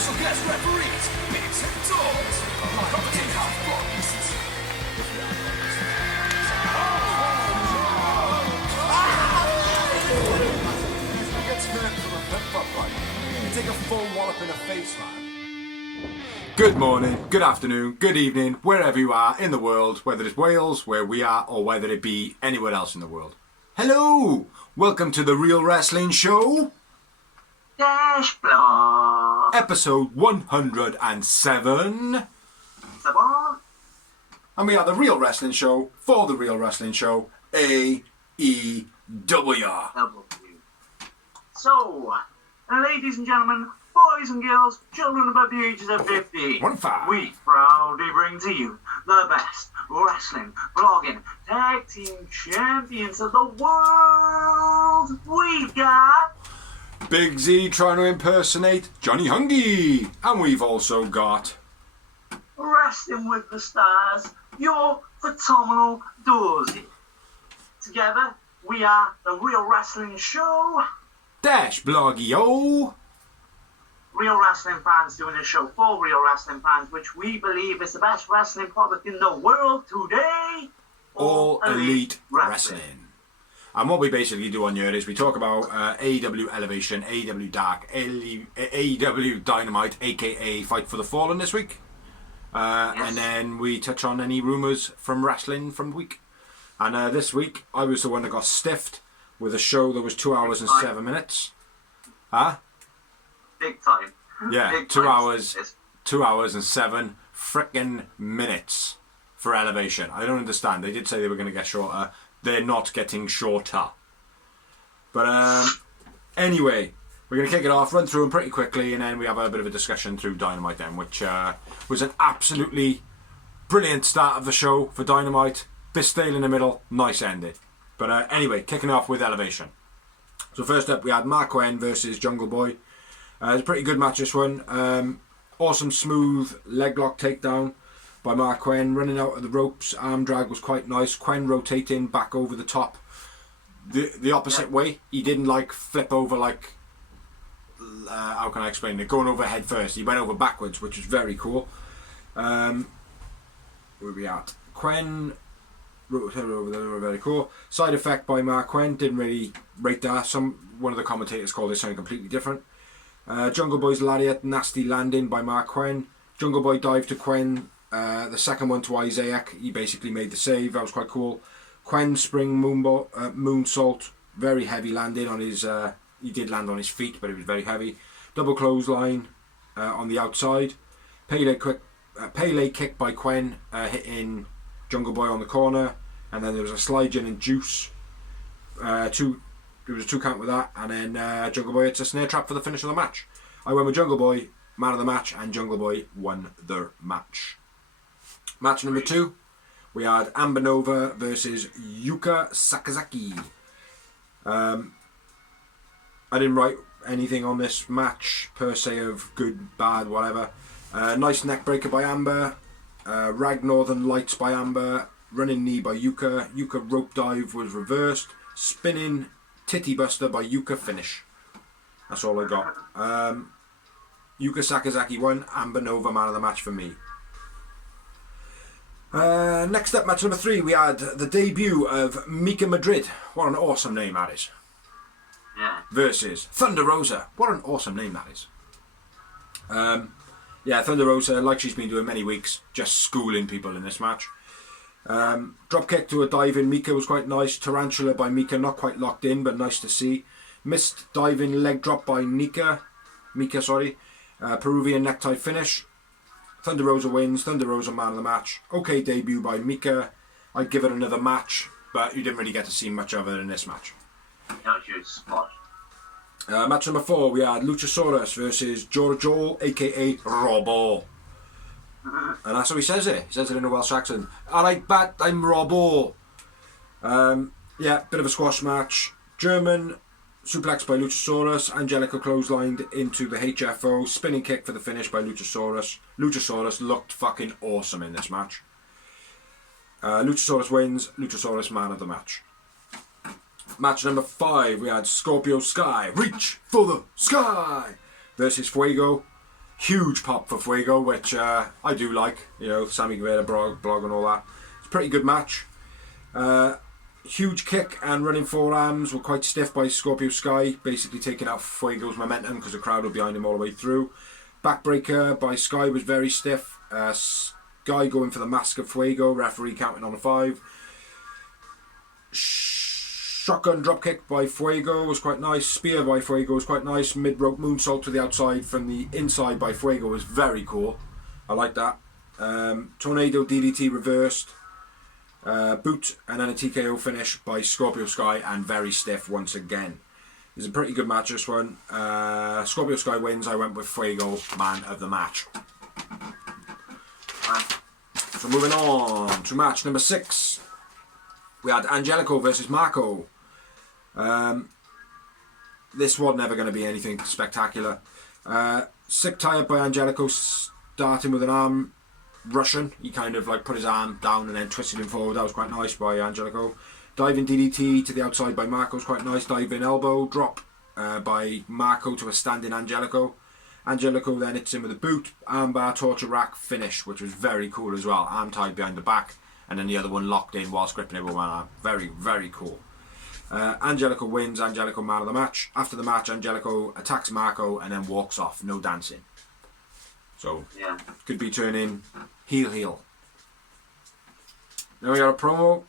special guest referees, bigs and dogs, commentating half-boxed. Who gets hurt from a flip-flop fight? You take a full wallop in the face, man. Good morning, good afternoon, good evening, wherever you are in the world, whether it's Wales, where we are, or whether it be anywhere else in the world. Hello! Welcome to the Real Wrestling Show. Dash Blog. Episode 107. And we are the Real Wrestling Show for the Real Wrestling Show, AEW. So, ladies and gentlemen, boys and girls, children above the ages of 15, 1-5. we proudly bring to you the best wrestling, blogging, tag team champions of the world. We've got Big Z trying to impersonate Johnny Hungy. And we've also got Wrestling with the Stars, your phenomenal Dorsey. Together, we are the Real Wrestling Show. Dash Bloggy-O. Real wrestling fans doing a show for real wrestling fans, which we believe is the best wrestling product in the world today. All Elite Wrestling. And what we basically do on here is we talk about AEW Elevation, AEW Dark, AEW Dynamite, aka Fight for the Fallen this week. Yes. And then we touch on any rumours from wrestling from the week. And this week, I was the one that got stiffed with a show that was 2 hours and 7 minutes. Huh? Big time. Yeah, Big 2 time. hours, 2 hours and 7 frickin' minutes for Elevation. I don't understand. They did say they were going to get shorter. They're not getting shorter. But anyway, we're going to kick it off, run through them pretty quickly, and then we have a bit of a discussion through Dynamite then, which was an absolutely brilliant start of the show for Dynamite. Bit stale in the middle, nice ending. But anyway, kicking off with Elevation. So first up, we had Marquen versus Jungle Boy. It was a pretty good match, this one. Awesome, smooth leg lock takedown by Marquen. Running out of the ropes, arm drag was quite nice. Quen rotating back over the top. The opposite way. He didn't like flip over like... how can I explain it? Going over head first. He went over backwards, which was very cool. Where are we at? Quen... rotated over there, very cool. Side effect by Marquen, didn't really rate that. One of the commentators called it something completely different. Jungle Boy's lariat, nasty landing by Marquen. Jungle Boy dived to Quen. The second one to Isaac, he basically made the save. That was quite cool. Quen spring moonsault, very heavy landing on his. He did land on his feet, but it was very heavy. Double clothesline on the outside. Pele kick by Quen, hitting Jungle Boy on the corner, and then there was a slide in and juice. There was a 2 count with that, and then Jungle Boy hits a snare trap for the finish of the match. I went with Jungle Boy, man of the match, and Jungle Boy won the match. Match number 2, we had Amber Nova versus Yuka Sakazaki. I didn't write anything on this match per se of good, bad, whatever. Nice neck breaker by Amber. Rag Northern Lights by Amber. Running knee by Yuka. Yuka rope dive was reversed. Spinning titty buster by Yuka finish. That's all I got. Yuka Sakazaki won. Amber Nova man of the match for me. Next up, match number 3, we had the debut of Mika Madrid. What an awesome name that is. Yeah. Versus Thunderosa. What an awesome name that is. Yeah, Thunderosa, like she's been doing many weeks, just schooling people in this match. Drop kick to a diving Mika was quite nice. Tarantula by Mika, not quite locked in, but nice to see. Missed diving leg drop by Mika. Peruvian necktie finish. Thunderosa wins. Thunderosa man of the match. Okay debut by Mika. I'd give it another match, but you didn't really get to see much of it in this match. No, huge spot. Match number 4, we had Luchasaurus versus Joel, aka Robo. And that's how he says it. He says it in a Welsh accent. Alright, bat, I'm Robo. Yeah, bit of a squash match. German suplex by Luchasaurus. Angelico clotheslined into the HFO. Spinning kick for the finish by Luchasaurus. Luchasaurus looked fucking awesome in this match. Luchasaurus wins. Luchasaurus man of the match. Match number 5, we had Scorpio Sky, Reach for the Sky, versus Fuego. Huge pop for Fuego, which I do like. You know, Sammy Guevara blog and all that. It's a pretty good match. Huge kick and running forearms were quite stiff by Scorpio Sky, basically taking out Fuego's momentum because the crowd were behind him all the way through. Backbreaker by Sky was very stiff. Sky going for the mask of Fuego, referee counting on a 5. Shotgun dropkick by Fuego was quite nice. Spear by Fuego was quite nice. Mid-rope moonsault to the outside from the inside by Fuego was very cool. I like that. Tornado DDT reversed. Boot and then a TKO finish by Scorpio Sky and very stiff once again. It's a pretty good match, this one. Scorpio Sky wins. I went with Fuego, man of the match. So moving on to match number 6. We had Angelico versus Marco. This was never going to be anything spectacular. Sick tie-up by Angelico, starting with an arm Russian. He kind of like put his arm down and then twisted him forward. That was quite nice by Angelico. Diving DDT to the outside by Marco was quite nice. Diving elbow drop by Marco to a standing Angelico. Angelico then hits him with a boot, armbar, torture rack, finish, which was very cool as well. Arm tied behind the back, and then the other one locked in whilst gripping it with one arm. Very, very cool. Angelico wins. Angelico man of the match. After the match, Angelico attacks Marco and then walks off. No dancing. So, Yeah. could be turning heel. Then we got a promo.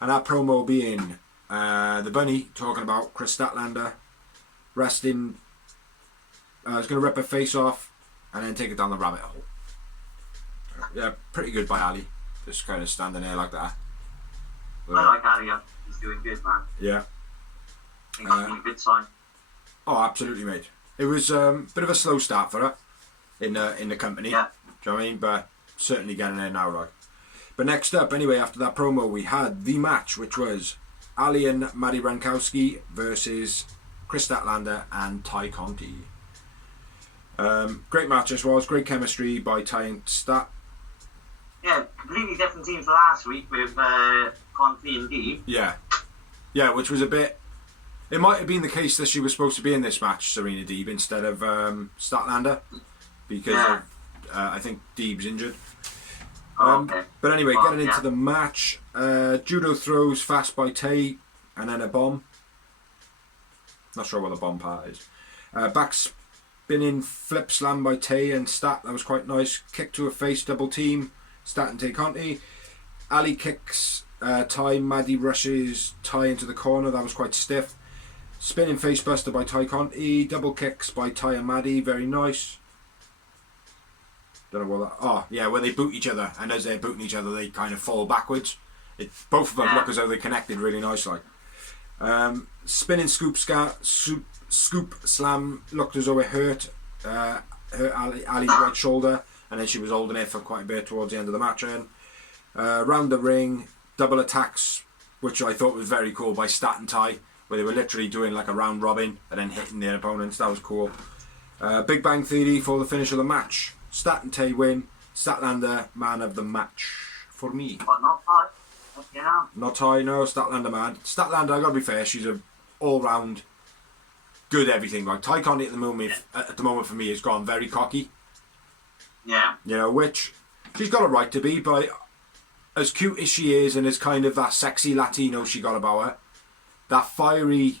And that promo being the Bunny talking about Chris Statlander resting. He's going to rip her face off and then take it down the rabbit hole. Yeah, pretty good by Ali. Just kind of standing there like that. I like Ali. He's doing good, man. Yeah. I think it's been a good sign. Oh, absolutely, mate. It was a bit of a slow start for her in the company. Yeah. Do you know what I mean? But certainly getting there now, like. But next up, anyway, after that promo, we had the match, which was Ali and Maddie Rankowski versus Chris Statlander and Ty Conti. Great match as well. Great chemistry by Ty and Stat. Yeah, completely different teams last week with Conti and Deeb. Yeah, which was a bit. It might have been the case that she was supposed to be in this match, Serena Deeb, instead of Statlander, because of, I think Deeb's injured. Okay. But anyway, getting into the match, judo throws fast by Tay, and then a bomb. Not sure what the bomb part is. Back spinning flip slam by Tay and Stat, that was quite nice. Kick to a face, double team, Stat and Tay Conti. Ali kicks Ty, Maddie rushes Ty into the corner, that was quite stiff. Spinning face buster by Ty Conti, double kicks by Ty and Maddie, very nice. Don't know what that. Oh, yeah, when they boot each other, and as they're booting each other, they kind of fall backwards. Both of them look as though they connected really nicely. Spinning scoop slam looked as though it hurt Ali's right shoulder, and then she was holding it for quite a bit towards the end of the match. Round the ring, double attacks, which I thought was very cool by Stat and Ty, where they were literally doing like a round robin and then hitting their opponents. That was cool. Big Bang Theory for the finish of the match. Stat and Tay win. Statlander man of the match for me. But not high. Yeah. Not Ty, no. Statlander man. Statlander, I gotta be fair, she's a all-round good everything. Like Ty Conti at the moment for me has gone very cocky. Yeah. You know, which she's got a right to be, but as cute as she is and as kind of that sexy Latino she got about her, that fiery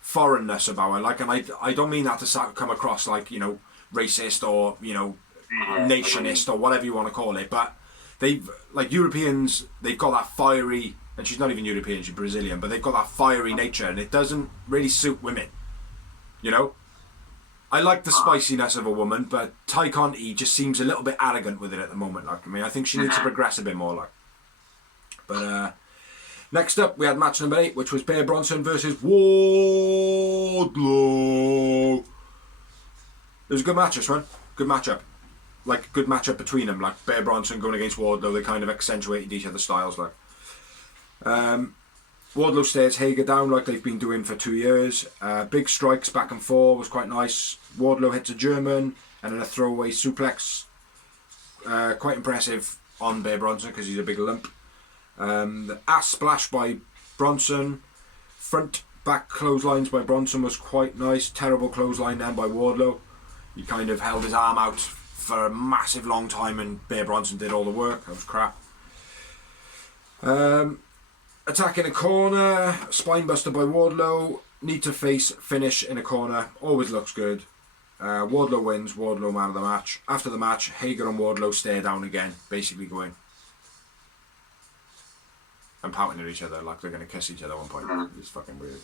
foreignness about her, like, and I don't mean that to come across like, you know, racist or, you know, nationist or whatever you want to call it, but they've, like, Europeans, they've got that fiery, and she's not even European, she's Brazilian, but they've got that fiery nature, and it doesn't really suit women, you know. I like the spiciness of a woman, but Ty Conti just seems a little bit arrogant with it at the moment. Like, I mean, I think she needs to progress a bit more. Like, but next up, we had match number 8, which was Bear Bronson versus Wardlow. It was a good match, this one. Good matchup. Like, good matchup between them. Like, Bear Bronson going against Wardlow. They kind of accentuated each other's styles. Like, Wardlow stares Hager down like they've been doing for 2 years. Big strikes back and forth was quite nice. Wardlow hits a German and then a throwaway suplex. Quite impressive on Bear Bronson because he's a big lump. The ass splash by Bronson. Front back clotheslines by Bronson was quite nice. Terrible clothesline then by Wardlow. He kind of held his arm out for a massive long time and Bear Bronson did all the work. That was crap. Attack in a corner. Spinebuster by Wardlow. Need to face finish in a corner. Always looks good. Wardlow wins. Wardlow man of the match. After the match, Hager and Wardlow stare down again. Basically going and pouting at each other like they're going to kiss each other at one point. It's fucking weird.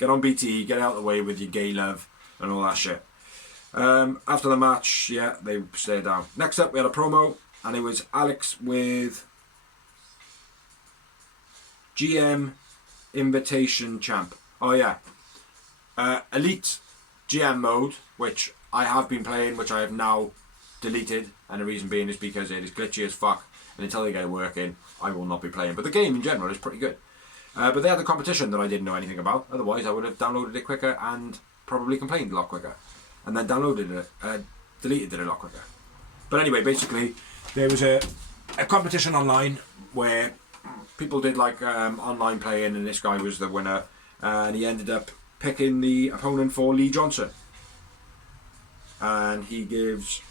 Get on BT, get out of the way with your gay love and all that shit. After the match, yeah, they stare down. Next up, we had a promo, and it was Alex with GM Invitation Champ. Oh yeah. Elite GM mode, which I have been playing, which I have now deleted, and the reason being is because it is glitchy as fuck, and until they get it working, I will not be playing. But the game in general is pretty good. But they had a competition that I didn't know anything about. Otherwise, I would have downloaded it quicker and probably complained a lot quicker. And then downloaded it, deleted it a lot quicker. But anyway, basically, there was a competition online where people did like online playing, and this guy was the winner. And he ended up picking the opponent for Lee Johnson. And he gives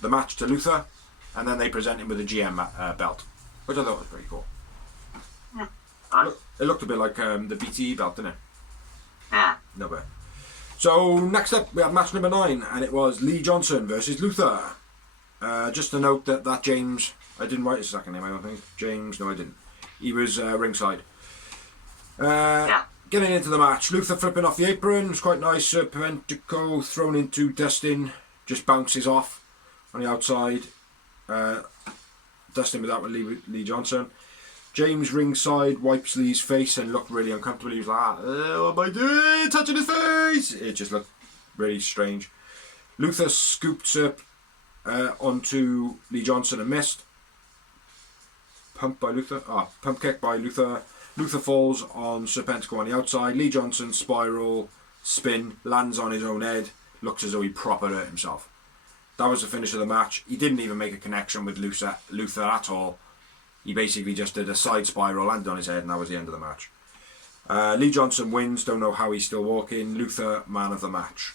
the match to Luther, and then they present him with a GM belt, which I thought was pretty cool. Yeah. It looked a bit like the BTE belt, didn't it? Yeah. No bad. So next up we had match number 9, and it was Lee Johnson versus Luther. Just to note that James, I didn't write his second name, I don't think. James, no I didn't. He was ringside. Yeah. Getting into the match, Luther flipping off the apron, it's quite nice. Serpentico thrown into Dustin, just bounces off on the outside. Dustin with that with Lee Johnson. James ringside wipes Lee's face and looked really uncomfortable. He was like, what am I doing? Touching his face! It just looked really strange. Luther scooped up onto Lee Johnson and missed. Pump kick by Luther. Luther falls on Serpentico on the outside. Lee Johnson spiral, spin, lands on his own head. Looks as though he proper hurt himself. That was the finish of the match. He didn't even make a connection with Luther at all. He basically just did a side spiral, landed on his head, and that was the end of the match. Lee Johnson wins. Don't know how he's still walking. Luther, man of the match.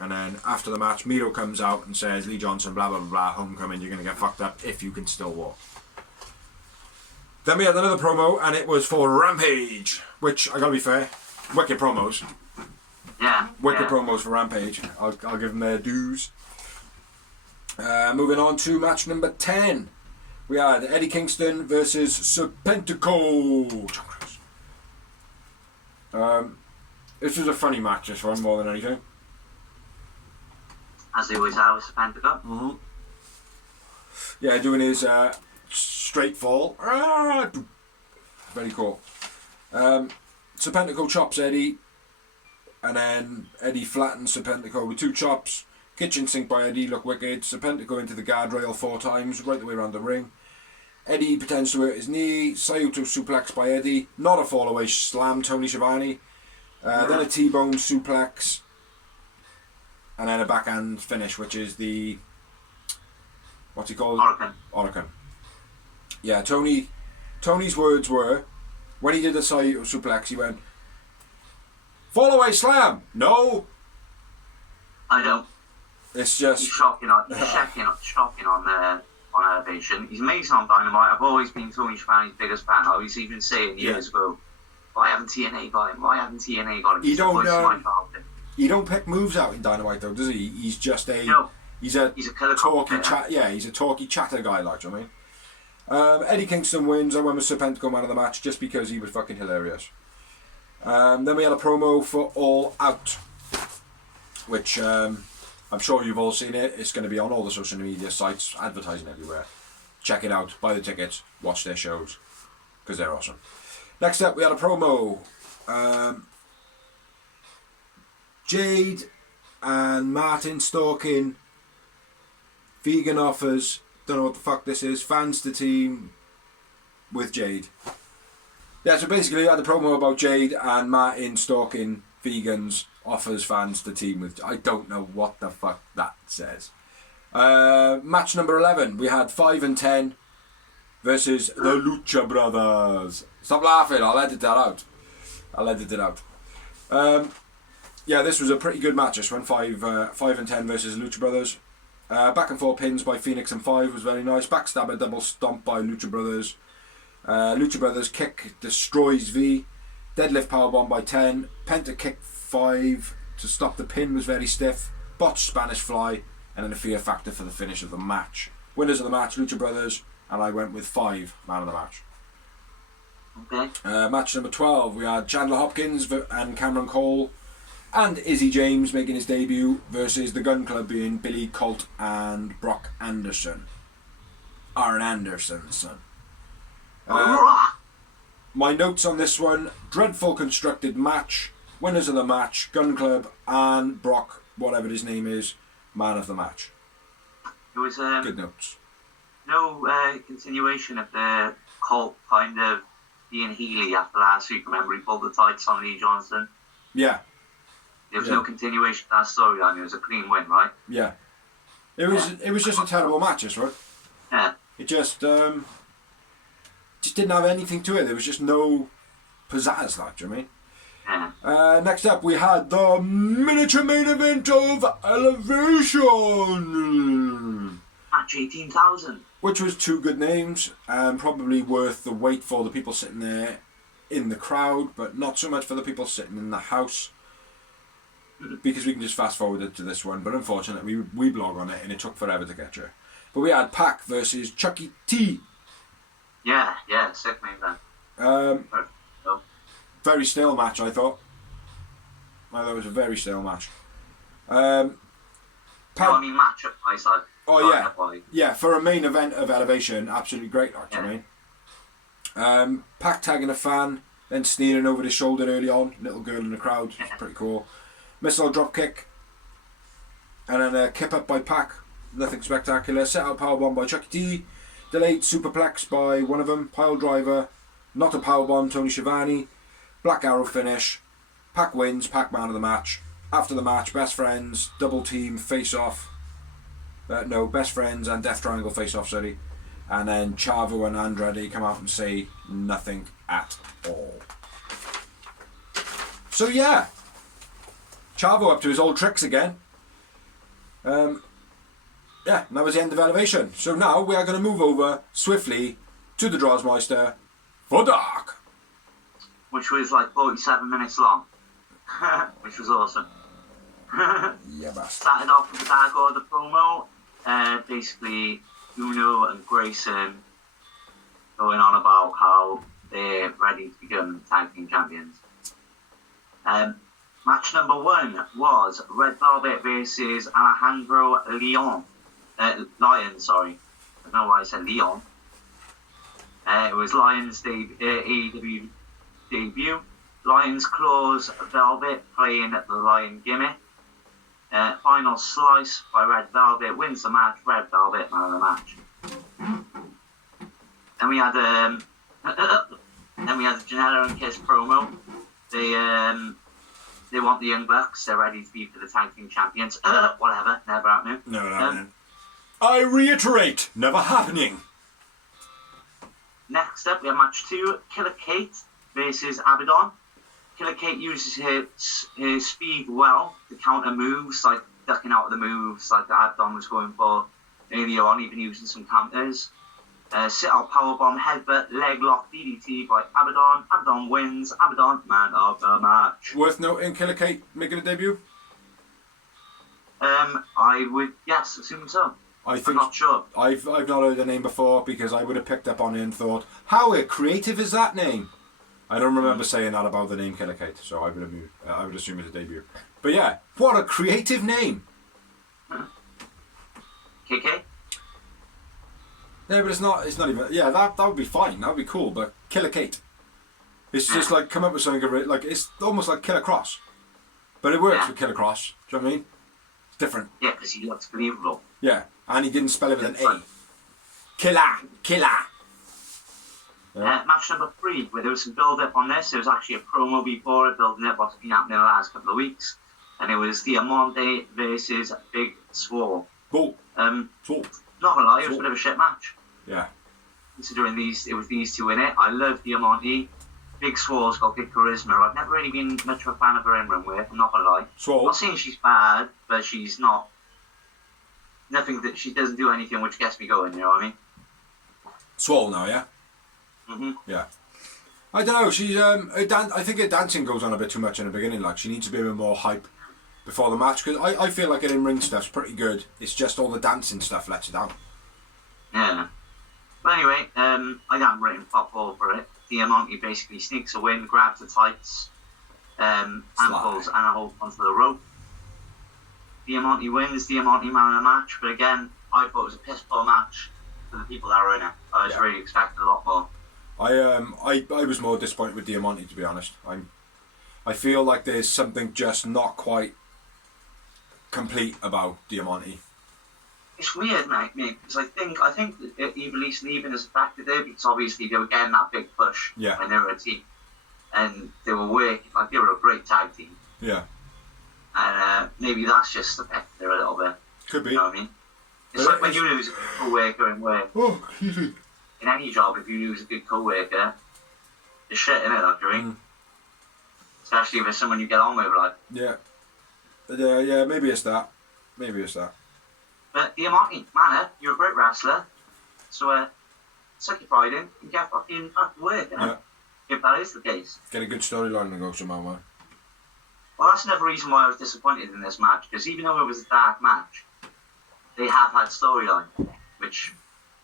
And then after the match, Miro comes out and says, Lee Johnson, blah, blah, blah, blah, homecoming, you're going to get fucked up if you can still walk. Then we had another promo, and it was for Rampage, which, I gotta be fair, wicked promos. Yeah. Wicked promos for Rampage. I'll give them their dues. Moving on to match number 10. We had Eddie Kingston versus Serpentico. This was a funny match, this one, more than anything. As they always have, Serpentico. Mm-hmm. Yeah, doing his straight fall. Very cool. Serpentico chops Eddie, and then Eddie flattens Serpentico with 2 chops. Kitchen sink by Eddie, look wicked. Serpentico into the guardrail 4 times, right the way around the ring. Eddie pretends to hurt his knee. Sayuto suplex by Eddie. Not a fall away slam, Tony Schiavone. Then a T-bone suplex. And then a backhand finish, which is the... what's he called? Oracan. Yeah, Tony's words were, when he did the Sayuto suplex, he went, fall away slam! No! I know. It's just... He's shocking on Elevation. He's amazing on Dynamite. I've always been Tony Schiavone's biggest fan. I was even saying years ago, why haven't TNA got him? Why haven't TNA got him? He don't pick moves out in Dynamite though, does he? He's just a... No. He's a talky chat. Yeah, he's a talky chatter guy, like, do you know what I mean? Eddie Kingston wins. I went with Serpentico man of the match just because he was fucking hilarious. Then we had a promo for All Out, which I'm sure you've all seen it. It's going to be on all the social media sites, advertising everywhere. Check it out, buy the tickets, watch their shows, because they're awesome. Next up, we had a promo. Jade and Martin stalking vegan offers, don't know what the fuck this is, fans to team with Jade. Yeah, so basically I had a promo about Jade and Martin stalking vegans, offers fans to team with. I don't know what the fuck that says. Match number 11, we had 5 and 10 versus the Lucha Brothers. Stop laughing, I'll edit that out. I'll edit it out. Yeah, this was a pretty good match. This one, 5 and 10 versus Lucha Brothers. Back and forth pins by Phoenix and 5 was very nice. Backstabber double stomp by Lucha Brothers. Lucha Brothers kick destroys V. Deadlift powerbomb by 10. Penta kick 5 to stop the pin was very stiff. Botched Spanish fly. And then a fear factor for the finish of the match. Winners of the match, Lucha Brothers. And I went with 5 man of the match. Okay. Match number 12, we had Chandler Hopkins and Cameron Cole and Izzy James making his debut versus the Gun Club being Billy Colt and Brock Anderson. Aaron Anderson's son. My notes on this one, dreadful constructed match. Winners of the match, Gun Club and Brock, whatever his name is, man of the match. It was good notes. No continuation of the Colt kind of being Healy after last week. Remember, he pulled the tights on Lee Johnson. Yeah. There was no continuation of that storyline. It was a clean win, right? Yeah. It was just a terrible match, this one. Yeah. It just didn't have anything to it. There was just no pizzazz, like, do you know what I mean? Yeah. Next up, we had the miniature main event of Elevation. Match 18,000. Which was 2 good names, probably worth the wait for the people sitting there in the crowd, but not so much for the people sitting in the house, because we can just fast forward it to this one. But unfortunately, we blog on it, and it took forever to get you. But we had Pac versus Chucky T. Yeah, sick main event. Very stale match, I thought. I thought it was a very stale match. Only match up my side. Oh yeah, yeah. For a main event of Elevation, absolutely great. Actually, Pac tagging a fan, then sneering over his shoulder early on. Little girl in the crowd, pretty cool. Missile drop kick, and then a kip up by Pac. Nothing spectacular. Set out powerbomb by Chucky T. Delayed superplex by one of them. Pile driver, not a powerbomb. Tony Schiavone. Black arrow finish. Pac wins. Pac man of the match. After the match, best friends double team face off. Best friends and Death Triangle face off, sorry. And then Chavo and Andrade come out and say nothing at all. So yeah, Chavo up to his old tricks again. Yeah, that was the end of Elevation. So now we are going to move over swiftly to the Drozmeister for Dark. Which was like 47 minutes long. Which was awesome. Yeah, bastard. Started off with the Dark Order promo. Basically, Uno and Grayson going on about how they're ready to become tag team champions. Match number 1 was Red Velvet versus Alejandro Lion. Lion, sorry. I don't know why I said Leon. It was Lion's AEW debut. Lion's Claws Velvet playing the Lion gimmick. Final slice by Red Velvet wins the match. Red Velvet man of the match. Then we had the Janela and Kiss promo. They want the Young Bucks. They're ready to be for the tag team champions. Whatever, never happening. Never happening. I reiterate, never happening. Next up, we have match 2: Killer Kate versus Abaddon. Killer Kate uses her speed well to counter moves, like ducking out of the moves like the Abaddon was going for earlier on, even using some counters. Sit-out powerbomb, headbutt, leg lock, DDT by Abaddon. Abaddon wins. Abaddon, man of the match. Worth noting, Killer Kate making a debut? I would, yes, assume so. I'm not sure. I've not heard the name before because I would have picked up on it and thought, how creative is that name? I don't remember saying that about the name Killer Kate, so I would assume it's a debut. But yeah, what a creative name. KK? Yeah, but it's not even. Yeah, that would be fine. That would be cool. But Killer Kate, it's just like come up with something like it's almost like Killer Cross, but it works with Killer Cross. Do you know what I mean? It's different. Yeah, because he looks believable. Yeah, and he didn't spell it with an A. Killer. Yeah. Match number 3, where there was some build-up on this. There was actually a promo before it, building up what's been happening the last couple of weeks, and it was Diamante versus Big Swole. Cool. Not gonna lie, it was a bit of a shit match. Yeah. Considering it was these two in it. I love Diamante. Big Swole's got good charisma. I've never really been much of a fan of her in-ring work, I'm not going to lie. Swole? I'm not saying she's bad, but she's not... Nothing that she doesn't do anything which gets me going, you know what I mean? Swole now, yeah? Mm-hmm. Yeah. I don't know, she's, I think her dancing goes on a bit too much in the beginning, like, she needs to be a bit more hype before the match, because I feel like her in-ring stuff's pretty good. It's just all the dancing stuff lets it down. Yeah. But anyway, I haven't written pop all for it. Diamante basically sneaks a win, grabs the tights, ankles, and a hold onto the rope. Diamante wins, Diamante man of the match, but again, I thought it was a piss poor match for the people that were in it. I was really expecting a lot more. I was more disappointed with Diamante, to be honest. I feel like there's something just not quite complete about Diamante. It's weird, mate, because I think that Evilise leaving has affected it, because obviously they were getting that big push when they were a team, and they were working like they were a great tag team. Yeah. And maybe that's just affected her a little bit. Could be. You know what I mean? It's like when you lose a co-worker in work. Oh, excuse me. In any job, if you lose a good co-worker, it's shit, innit, like, you mean? Especially if it's someone you get on with, like. Yeah. Yeah, maybe it's that. But Diamante, man, you're a great wrestler, so suck your pride in and get fucking work, innit? Yeah. If that is the case. Get a good storyline to go somehow, man. Well, that's another reason why I was disappointed in this match, because even though it was a dark match, they have had storyline, which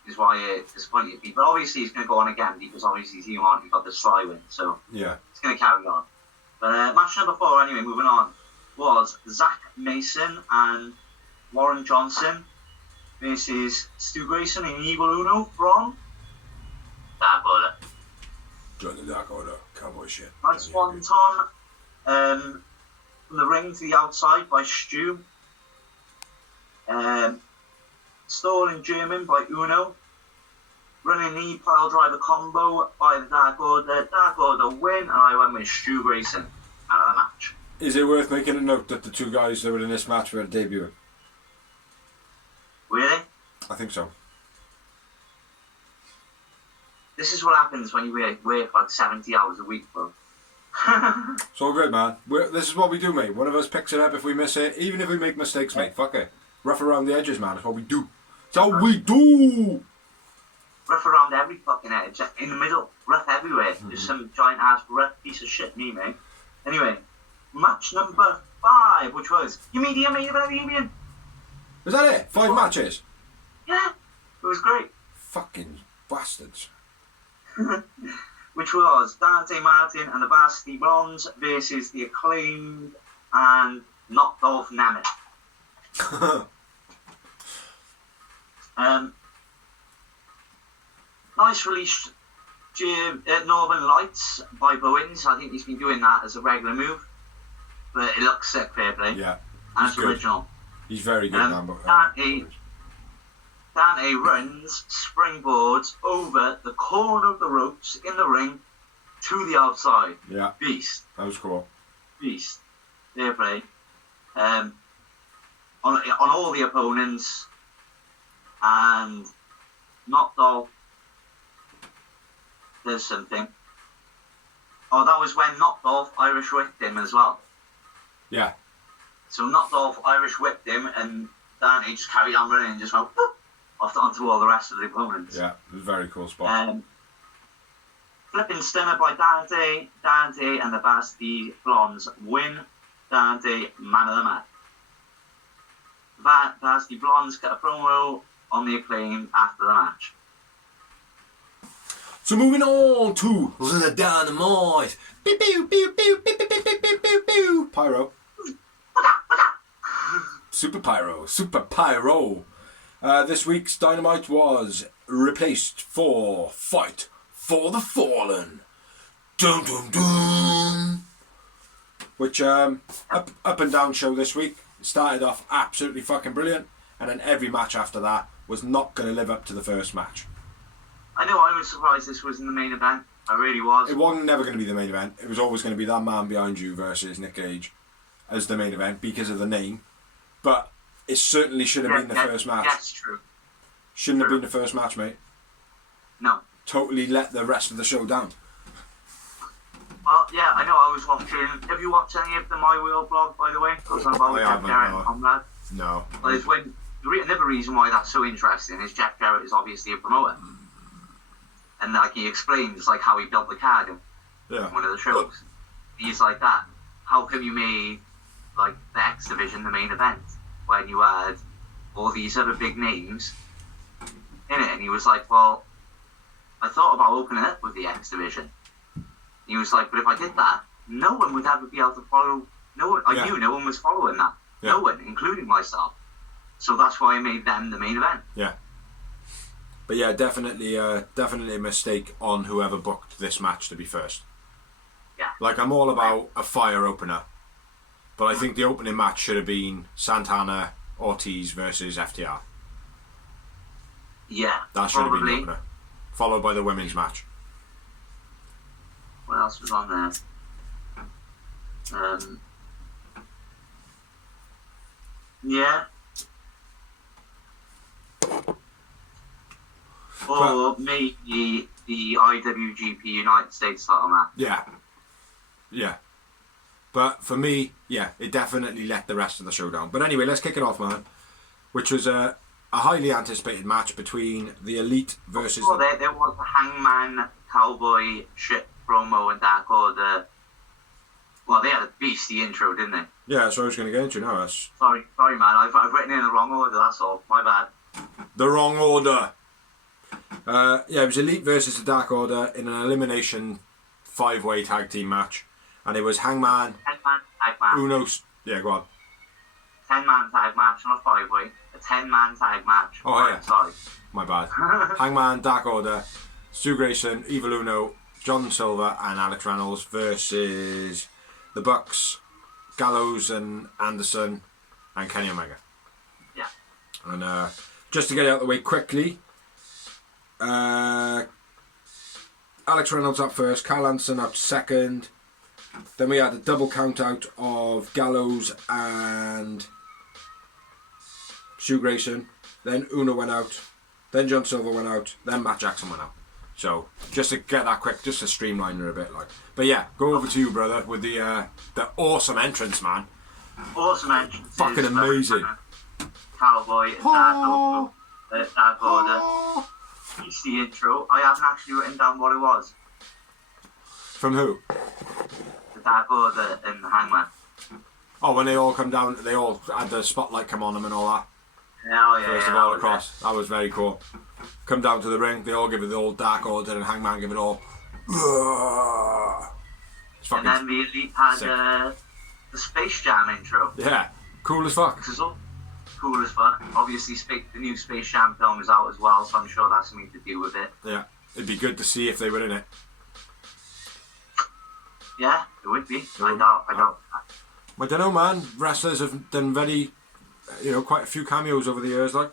is why it disappointed me. But obviously it's going to go on again, because obviously Diamante got the sly win, so it's going to carry on. But match number 4, anyway, moving on, was Zach Mason and Warren Johnson versus Stu Grayson and Evil Uno from Dark Order. Join the Dark Order, cowboy shit. Nice swanton from the ring to the outside by Stu. Stalling German by Uno. Running knee pile driver combo by the Dark Order. Dark Order win, and I went with Stu Grayson out of the match. Is it worth making a note that the two guys that were in this match were debuting? Really? I think so. This is what happens when you work like 70 hours a week, bro. It's all good, man. This is what we do, mate. One of us picks it up if we miss it. Even if we make mistakes, mate. Fuck it. Rough around the edges, man. That's what we do. It's how we do! Rough around every fucking edge. In the middle. Rough everywhere. Just some giant ass rough piece of shit, me, mate. Anyway. Match number 5, which was... You mean the Abaddon? Is that it? 5 matches? Yeah. It was great. Fucking bastards. Which was Dante Martin and the Varsity Blondes versus the Acclaimed and Not Dolph Nemeth. Nice release, Northern Lights by Bowens. I think he's been doing that as a regular move, but it looks sick, fair play. Yeah, and it's good. Original. He's very good, man. Dante runs, springboards over the corner of the ropes in the ring to the outside. Yeah, beast. That was cool. Beast. Fair play. On all the opponents, and Not Dolph. There's something. Oh, that was when Not Dolph Irish whipped him as well. Yeah. So Not Dolph Irish whipped him, and Dante just carried on running and just went whoop, off onto all the rest of the opponents. Yeah, it was a very cool spot. Flipping stunner by Dante. Dante and the Varsity Blondes win. Dante, man of the match. Varsity Blondes cut a promo on the Acclaim after the match. So moving on to the Dynamite. Pew, pew, pew, pew, pew, pew, pew, pew, pew, pew. Pyro. Super Pyro. This week's Dynamite was replaced for Fight for the Fallen. Dun dun dun. Which up and down show this week. It started off absolutely fucking brilliant, and then every match after that was not going to live up to the first match. I know, I was surprised this was in the main event. I really was. It wasn't never going to be the main event. It was always going to be that man behind you versus Nick Gage as the main event because of the name. But it certainly should have been the first match. That's true. Shouldn't have been the first match, mate. No. Totally let the rest of the show down. was watching. Have you watched any of the My Wheel blog, by the way? Goes on about I Jeff haven't, Jarrett no. and Conrad. No. Well, it's when another reason why that's so interesting is Jeff Jarrett is obviously a promoter, and like he explains like how he built the card in Yeah. one of the shows. He's like that. How come you made like the X Division the main event when you had all these other big names in it? And he was like, well, I thought about opening it with the X Division. He was like, but if I did that, no one would ever be able to follow. No one, I knew no one was following that. Yeah. No one, including myself. So that's why I made them the main event. Yeah. But yeah, definitely a mistake on whoever booked this match to be first. Yeah. Like, I'm all about a fire opener, but I think the opening match should have been Santana Ortiz versus FTR. Yeah. That should have been the probably. opener, followed by the women's match. What else was on there? Yeah. Or maybe the IWGP United States title match. Yeah. Yeah. But for me, yeah, it definitely let the rest of the show down. But anyway, let's kick it off, man. Which was a highly anticipated match between the Elite versus... Oh, there was a Hangman Cowboy shit promo and Dark Order. Well, they had a beastly intro, didn't they? Yeah, that's what I was going to get into now. That's Sorry, man. I've written in the wrong order, that's all. My bad. the wrong order. Yeah, it was Elite versus the Dark Order in an elimination 5-way tag team match. And it was Hangman, 10-man tag match. Unos... Yeah, go on. 10-man tag match, not a 5-way. A 10-man tag match. Oh, Right, yeah. Sorry. My bad. Hangman, Dark Order, Stu Grayson, Evil Uno, John Silva and Alex Reynolds versus the Bucks, Gallows and Anderson and Kenny Omega. Yeah. And just to get it out of the way quickly, Alex Reynolds up first, Carl Anderson up second. Then we had a double count out of Gallows and Stu Grayson. Then Uno went out. Then John Silva went out. Then Matt Jackson went out. So just to get that quick, just to streamline it a bit, like. But yeah, go over to you, brother, with the awesome entrance, man. Awesome entrance. Fucking amazing. Cowboy and Dark Order. Beastly intro. I haven't actually written down what it was. From who? The Dark Order and Hangman. Oh, when they all come down, they all had the spotlight come on them and all that. Oh, yeah. First of all, across. That was very cool. Come down to the ring, they all give it the old Dark Order and Hangman give it all. It's And fucking then the Elite had sick. the Space Jam intro. Yeah, cool as fuck. Which is all cool as fuck. Obviously, the new Space Jam film is out as well, so I'm sure that's something to do with it. Yeah, it'd be good to see if they were in it. Yeah, it would be. I would. doubt. I don't know, man. Wrestlers have done very, quite a few cameos over the years, like.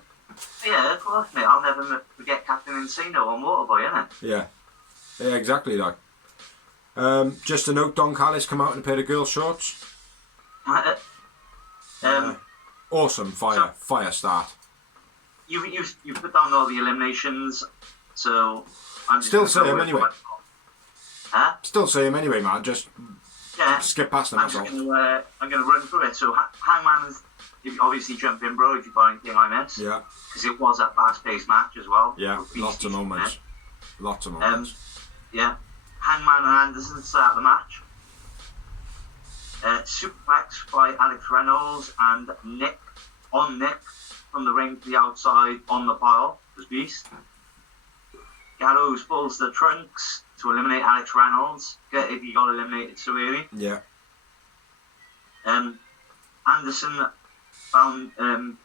Yeah, of course, mate. I'll never forget Captain Insano on Waterboy, innit? Yeah. Yeah, exactly, like. Just a note, Don Callis come out in a pair of girls' shorts. Awesome fire start. You put down all the eliminations, so I'm just Still gonna say go them with anyway. what- Huh? Still say him anyway, man. Just Yeah. skip past them, I'm that's all. just gonna I'm gonna run through it. So Hangman is, if you obviously jump in, bro, if you got anything I missed. Yeah, Because it was a fast-paced match as well. yeah. With Lots of beasties in moments. it. Lots of moments. Yeah. Hangman and Anderson start the match. Superplex by Alex Reynolds and Nick from the ring to the outside on the pile was beast. Gallows pulls the trunks to eliminate Alex Reynolds. If he got eliminated so early. Yeah. Anderson found banned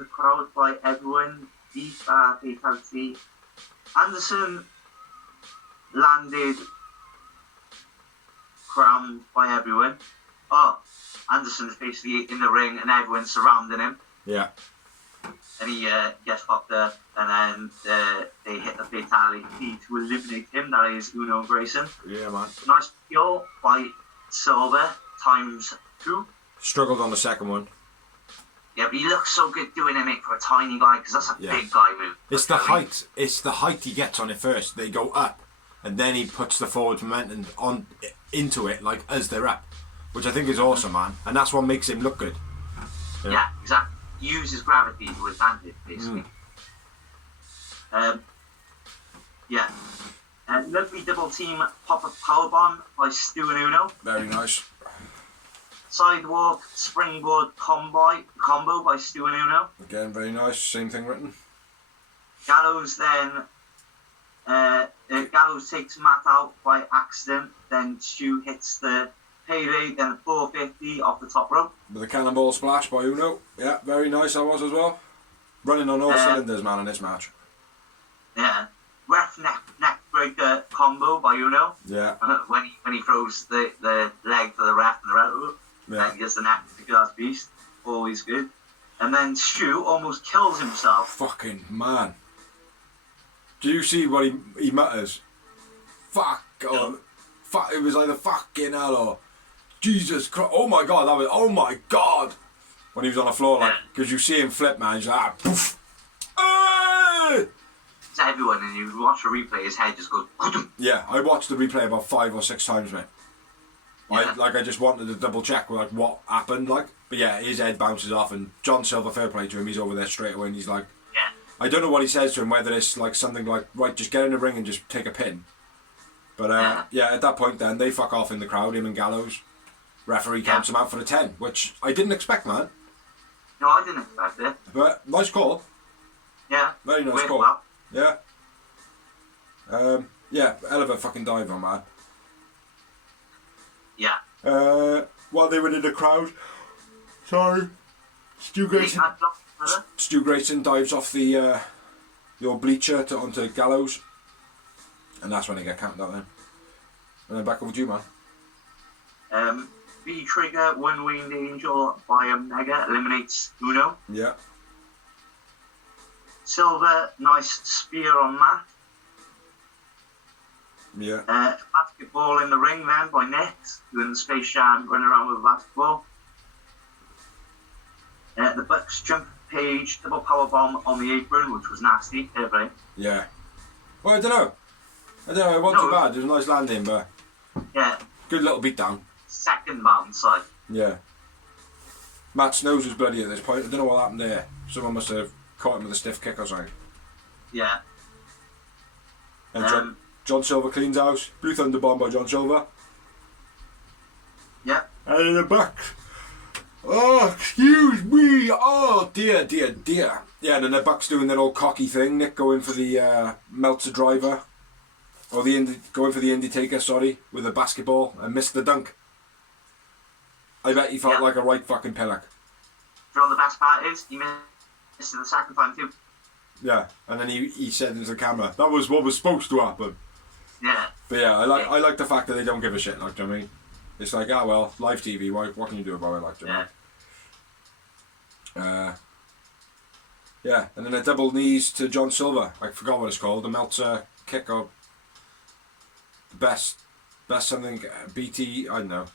the crowd by everyone. DFARK. Anderson landed crammed by everyone. Oh, Anderson's basically in the ring and everyone's surrounding him. Yeah. And he gets fucked up, and then they hit the fatality to eliminate him. That is Uno Grayson. Yeah, man. Nice kill by Silva ×2. Struggled on the second one. Yeah, but he looks so good doing it, mate, for a tiny guy, because that's a Yeah. big guy move. It's the height. It's the height he gets on it first. They go up, and then he puts the forward momentum into it like as they're up, which I think is awesome, man. And that's what makes him look good. Yeah, exactly. He uses gravity to advantage, basically. Yeah. Lovely double team pop-up powerbomb by Stu and Uno. Very nice. Sidewalk springboard combo by Stu and Uno. Again, very nice. Same thing written. Gallows then Gallows takes Matt out by accident. Then Stu hits the payday, then 450 off the top rope. With a cannonball splash by Uno. Yeah, very nice that was as well. Running on all cylinders, man, in this match. Yeah. Ref neck breaker combo by Uno. Yeah. When he throws the leg to the ref and the ref, and gets the neck to glass beast. Always good. And then Stu almost kills himself. Fucking man. Do you see what he mutters? Fuck. Oh, fuck. It was like the fucking hell or Jesus Christ. Oh my God. That was, oh my God. When he was on the floor, like, because you see him flip, man. He's like, poof. Hey! It's everyone, and you watch the replay, his head just goes. Yeah, I watched the replay about 5 or 6 times, mate. Yeah. I just wanted to double check like what happened, like. But yeah, his head bounces off, and John Silva, fair play to him, he's over there straight away, and he's like, I don't know what he says to him, whether it's like something like, right, just get in the ring and just take a pin. But yeah, at that point then, they fuck off in the crowd, him and Gallows. Referee counts him out for the 10, which I didn't expect, man. No, I didn't expect it. But nice call. Yeah. Very nice call. Well. Yeah. Yeah, hell of a fucking diver, man. Yeah. While they were in the crowd, sorry, Stu Grayson dives off the old bleacher onto Gallows, and that's when they get counted out then. And then back over to you, man. V-Trigger, One-Winged Angel by Omega eliminates Uno. Yeah. Silva, nice spear on Matt. Yeah. Basketball in the ring then by Nick, doing the Space Jam, running around with a basketball. The Bucks jump Page, double powerbomb on the apron, which was nasty. Fair Yeah. Well, I don't know. It wasn't too bad. It was a nice landing, but yeah. Good little beatdown. Second bound side. Yeah. Matt's nose was bloody at this point. I don't know what happened there. Someone must have caught him with a stiff kick or something. Yeah. And John Silva cleans house. Blue Thunder Bomb by John Silva. Yeah. And in the back. Oh, excuse me. Oh, dear. Yeah, and then the Bucks doing that old cocky thing. Nick going for the Meltzer driver. Or going for the Indie Taker, sorry, with a basketball and missed the dunk. I bet he felt like a right fucking pillock. You know what the best part is? He missed it the second time too. Yeah, and then he said into the camera, that was what was supposed to happen. Yeah. But yeah, I like the fact that they don't give a shit, like, do you know what I mean? It's like, well, live TV, what can you do about it, like, do you know what I mean? Yeah, and then a double knees to John Silva. I forgot what it's called, the Meltzer kick or best something, BT, I don't know.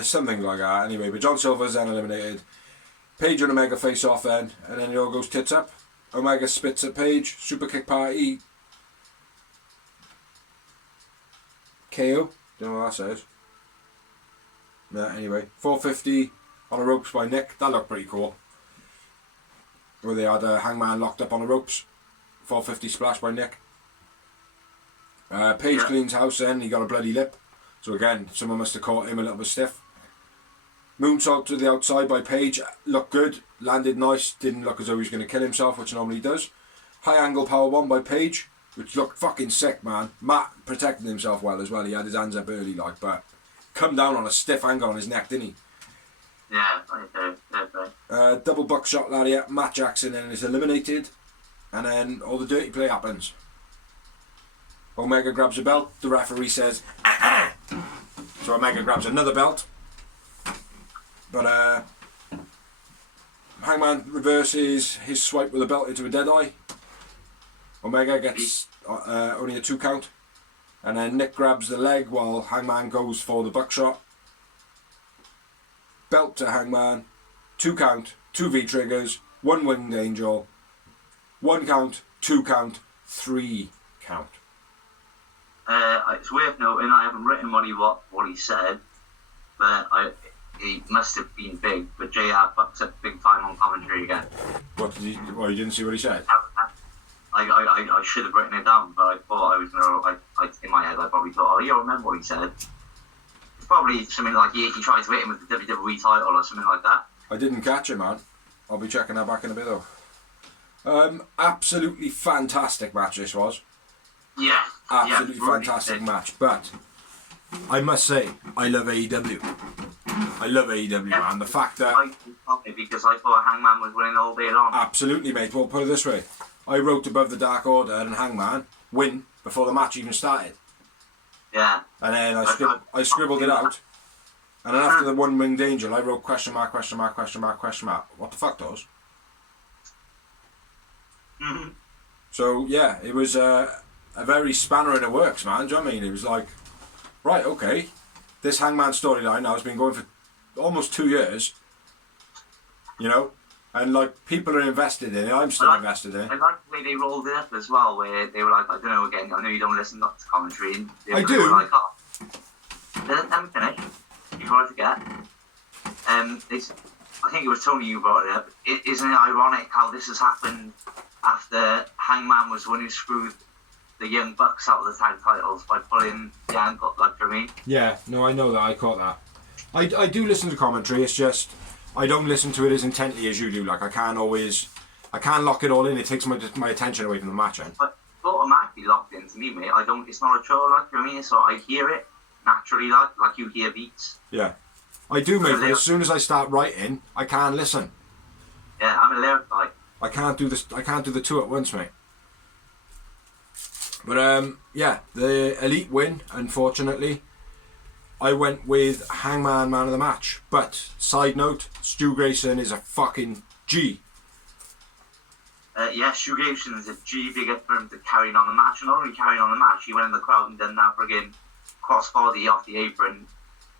Something like that, anyway. But John Silva's then eliminated. Page and Omega face off then, and then it all goes tits up. Omega spits at Page, super kick party. KO, don't know what that says. Yeah, anyway, 450 on the ropes by Nick, that looked pretty cool. Where they had Hangman locked up on the ropes. 450 splash by Nick. Page cleans house then, he got a bloody lip. So again, someone must have caught him a little bit stiff. Moonsault to the outside by Page, looked good, landed nice, didn't look as though he was going to kill himself, which normally does. High angle powerbomb by Page, which looked fucking sick, man. Matt protected himself well as well, he had his hands up early, like, but come down on a stiff angle on his neck, didn't he? Yeah, okay. Double buckshot lariat, Matt Jackson then is eliminated, and then all the dirty play happens. Omega grabs a belt, the referee says, so Omega grabs another belt. But Hangman reverses his swipe with a belt into a Deadeye. Omega gets only a 2 count. And then Nick grabs the leg while Hangman goes for the buckshot. Belt to Hangman, 2 count, 2 V-triggers, 1 winged angel, 1 count, 2 count, 3 count. It's worth noting I haven't written what he said, but he must have been big. But JR fucks up big time on commentary again. What did he? Well, you didn't see what he said. I should have written it down, but I thought I was gonna. In my head, I probably thought, oh, you remember what he said? It's probably something like he tried to hit him with the WWE title or something like that. I didn't catch it, man. I'll be checking that back in a bit though. Absolutely fantastic match this was. Yeah. Absolutely Really fantastic did. match. But I must say, I love AEW. I love AEW, man. The fact that because I thought Hangman was winning all day long. absolutely, mate. Well, put it this way: I wrote above the Dark Order and Hangman win before the match even started. Yeah. And then I scribbled it out. And then after the one winged angel, I wrote question mark, question mark, question mark, question mark. What the fuck does? Mm-hmm. So yeah, it was a very spanner in the works, man. Do you know what I mean? It was like, right, okay, this Hangman storyline now has been going for almost 2 years. You know, and like people are invested in it. I'm still invested in it. I like the way they rolled it up as well, where they were like, I don't know, again, I know you don't listen to commentary. And I they do. Were like, oh, let me finish before I forget. I think it was Tony who brought it up. Isn't it ironic how this has happened after Hangman was the one who screwed the Young Bucks out of the tag titles by pulling the ankle, like, for me? Yeah, no, I know that. I caught that. I do listen to commentary. It's just I don't listen to it as intently as you do. Like I can't lock it all in. It takes my attention away from the match. But it's automatically locked into me, mate. It's not a chore, like, you know what I mean? So I hear it naturally, like you hear beats. Yeah, I do, mate. But as soon as I start writing, I can't listen. Yeah, I'm a lyric guy. I can't do this. I can't do the two at once, mate. But yeah, the Elite win. Unfortunately, I went with Hangman man of the match. But side note, Stu Grayson is a fucking G. Yeah, Stu Grayson is a G bigger for him to carrying on the match. And not only carrying on the match, he went in the crowd and done that friggin' crossbody off the apron.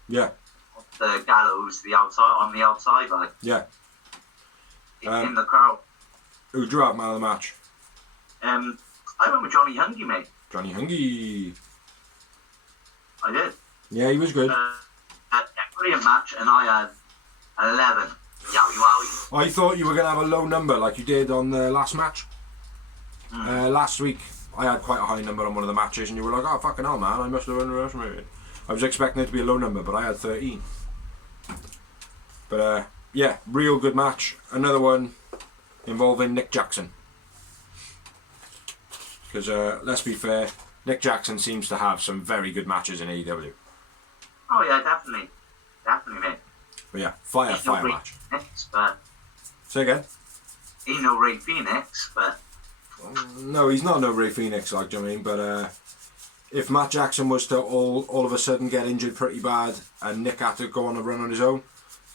Yeah. Off the gallows to the outside, on the outside, like. Yeah. In the crowd. Who drew out man of the match? I went with Johnny Hungy, mate. Johnny Hungy. I did. Yeah, he was good. Brilliant match, and I had 11. Yowie wowie. I thought you were going to have a low number like you did on the last match. Last week, I had quite a high number on one of the matches, and you were like, oh, fucking hell, man, I must have underestimated. I was expecting it to be a low number, but I had 13. But, yeah, real good match. Another one involving Nick Jackson. Because, let's be fair, Nick Jackson seems to have some very good matches in AEW. Oh, yeah, definitely. Definitely, mate. But yeah, fire match. Phoenix, but Say again? He's no Ray Phoenix, but... No, he's not no Ray Phoenix, like, do you know what I mean? But if Matt Jackson was to all of a sudden get injured pretty bad and Nick had to go on a run on his own,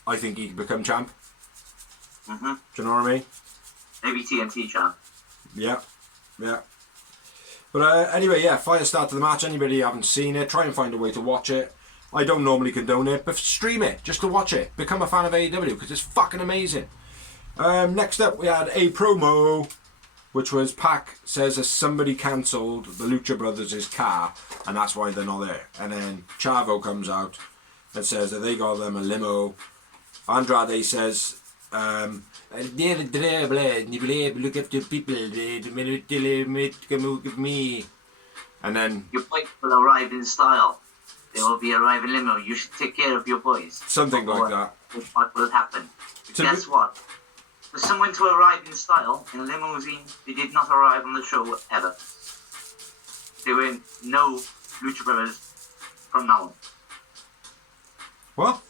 I think he could become champ. Mm-hmm. Do you know what I mean? Maybe TNT champ. Yeah, yeah. But anyway, yeah, fire start to the match. Anybody who haven't seen it, try and find a way to watch it. I don't normally condone it, but stream it just to watch it. Become a fan of AEW because it's fucking amazing. Next up, we had a promo, which was Pac says as somebody cancelled the Lucha Brothers' car, and that's why they're not there. And then Chavo comes out and says that they got them a limo. Andrade says, look after people, with me. And then Your boys will arrive in style. They will be arriving limo. You should take care of your boys. something like that. What will happen? Guess what? For someone to arrive in style in a limousine, they did not arrive on the show ever. There were no Lucha Brothers from now on. What?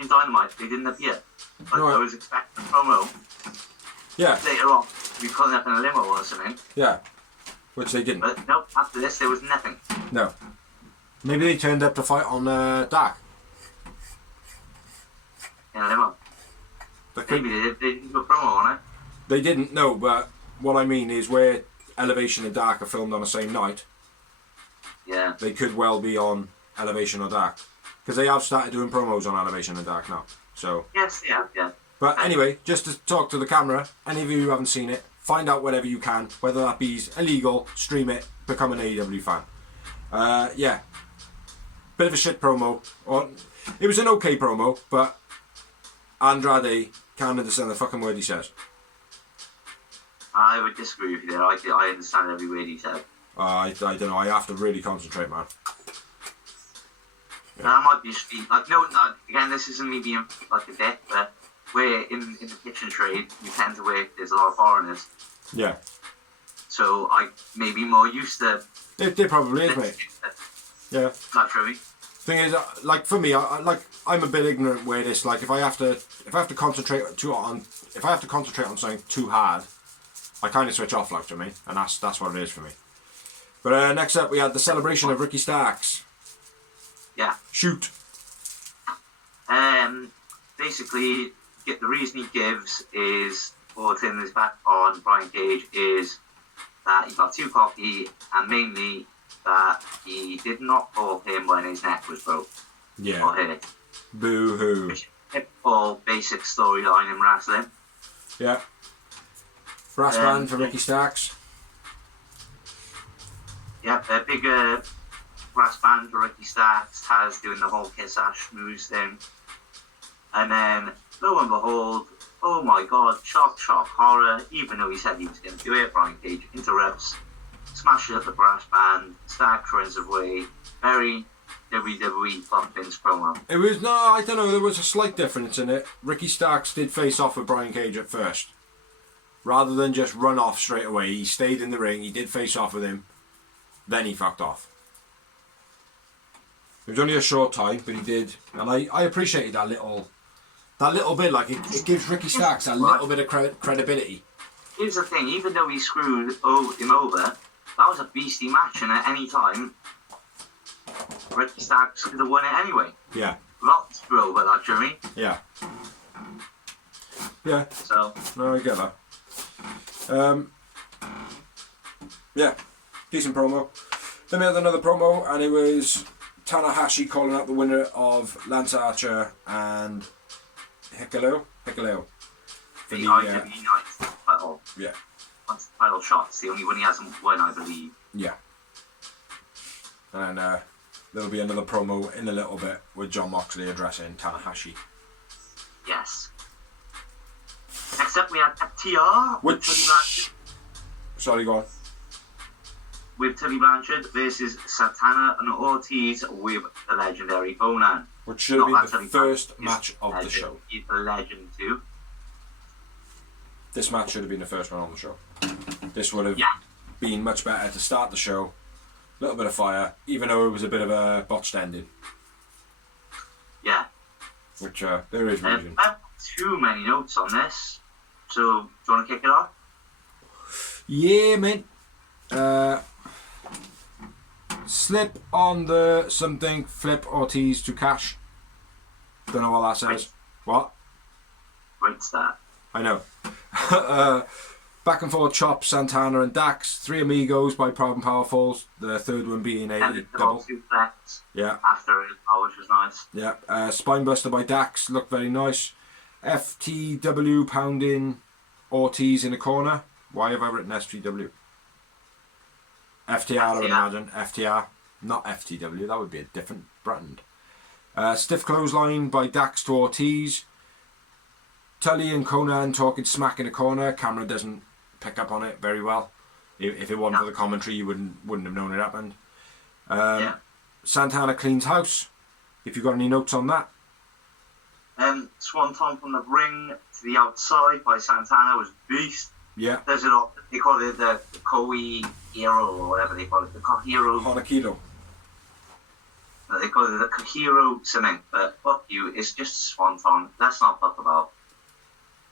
In Dynamite, they didn't appear. But No, I was expecting a promo Yeah, later on to be pulling up in a limo or something. yeah. Which they didn't. But nope, after this there was nothing. No. Maybe they turned up to fight on Dark. In a limo. They could- Maybe they did do a promo on it. They didn't, no, but what I mean is where Elevation and Dark are filmed on the same night, Yeah. they could well be on Elevation or Dark. Because they have started doing promos on Elevation and Dark now. So, Yes, yeah. but anyway, just to talk to the camera, any of you who haven't seen it, find out whatever you can, whether that be illegal, stream it, become an AEW fan. Yeah. Bit of a shit promo. It was an okay promo, but Andrade can't understand the fucking word he says. I would disagree with you there. I understand every word he said. I don't know. I have to really concentrate, man. Yeah. That might be like no. Again, this isn't me being like a dick, but we're in the kitchen trade. We tend to work. There's a lot of foreigners. Yeah. So I may be more used to. It probably is, mate. Yeah. Not true. Thing is, like for me, I'm a bit ignorant where this. Like if I have to concentrate on something too hard, I kind of switch off, like, for me, and that's what it is for me. But next up, we had the celebration of Ricky Starks. Yeah. Shoot. Basically, the reason he gives is, or turning his back on Brian Cage, is that he got too cocky, and mainly that he did not call him when his neck was broke. Yeah. Or hit. Boo hoo. Which is a typical basic storyline in wrestling. Yeah. Brass band for Ricky Starks. Yeah, a big brass band for Ricky Starks has doing the whole kiss ass schmooze thing. And then, lo and behold, oh my god, shock, horror, even though he said he was going to do it, Brian Cage interrupts, smashes up the brass band, Starks runs away, very WWE Club Vince promo. It was, no, I don't know, there was a slight difference in it. Ricky Starks did face off with Brian Cage at first. Rather than just run off straight away, he stayed in the ring, he did face off with him, then he fucked off. It was only a short time, but he did, and I appreciated that little bit, like it gives Ricky Starks a little bit of credibility. Here's the thing, even though he screwed him over, that was a beastly match, and at any time, Ricky Starks could have won it anyway. Yeah. Not screw over that, do you know what I mean? Yeah. Yeah. So. No, I get that. Yeah, decent promo. Then we had another promo, and it was Tanahashi calling out the winner of Lance Archer and Hikuleo. For the IWE title. Yeah. That's the title shot. It's the only one he hasn't won, I believe. Yeah. And there'll be another promo in a little bit with John Moxley addressing Tanahashi. Yes. Next up, we had FTR with Tully Blanchard. Sorry, go on. With Tully Blanchard versus Santana and Ortiz with the legendary Onan. Which should have been the first match of the show. He's the legend too. This match should have been the first one on the show. This would have been much better to start the show. A little bit of fire, even though it was a bit of a botched ending. Yeah. Which there is reason. I have too many notes on this. So, do you want to kick it off? Yeah, man. Slip on the something, flip Ortiz to cash. Don't know what that says. Right. What? Great start. I know. Back and forth chop, Santana and Dax. Three Amigos by Proud and Powerful. The third one being a double. Yeah. After it, which was nice. Yeah. Spinebuster by Dax. Looked very nice. FTW pounding Ortiz in the corner. Why have I written STW? FTR, I would imagine. FTR. Not FTW. That would be a different brand. Stiff clothesline by Dax to Ortiz. Tully and Conan talking smack in the corner. Camera doesn't pick up on it very well. If it wasn't for the commentary, you wouldn't have known it happened. Santana cleans house. If you've got any notes on that. Swanton from the ring to the outside by Santana was beast. Yeah. There's a lot. They call it the Koi Hero or whatever they call it. The Kohiro. Honakido. They call it the Kohiro something. But fuck you, it's just Swanton. Let's not fuck about.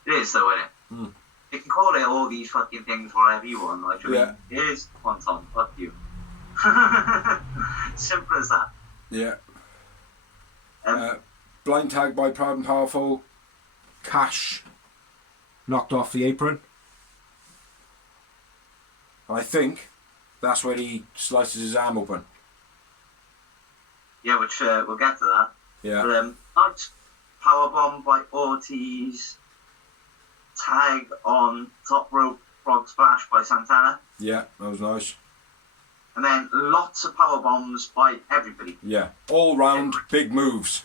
It is though, isn't it? Mm. You can call it all these fucking things whatever you want. Like, it is Swanton. Fuck you. Simple as that. Yeah. Blind tag by Proud and Powerful. Cash knocked off the apron. And I think that's when he slices his arm open. Yeah, which we'll get to that. Yeah. But, nice powerbomb by Ortiz. Tag on top rope frog splash by Santana. Yeah, that was nice. And then lots of power bombs by everybody. Yeah. All round big moves.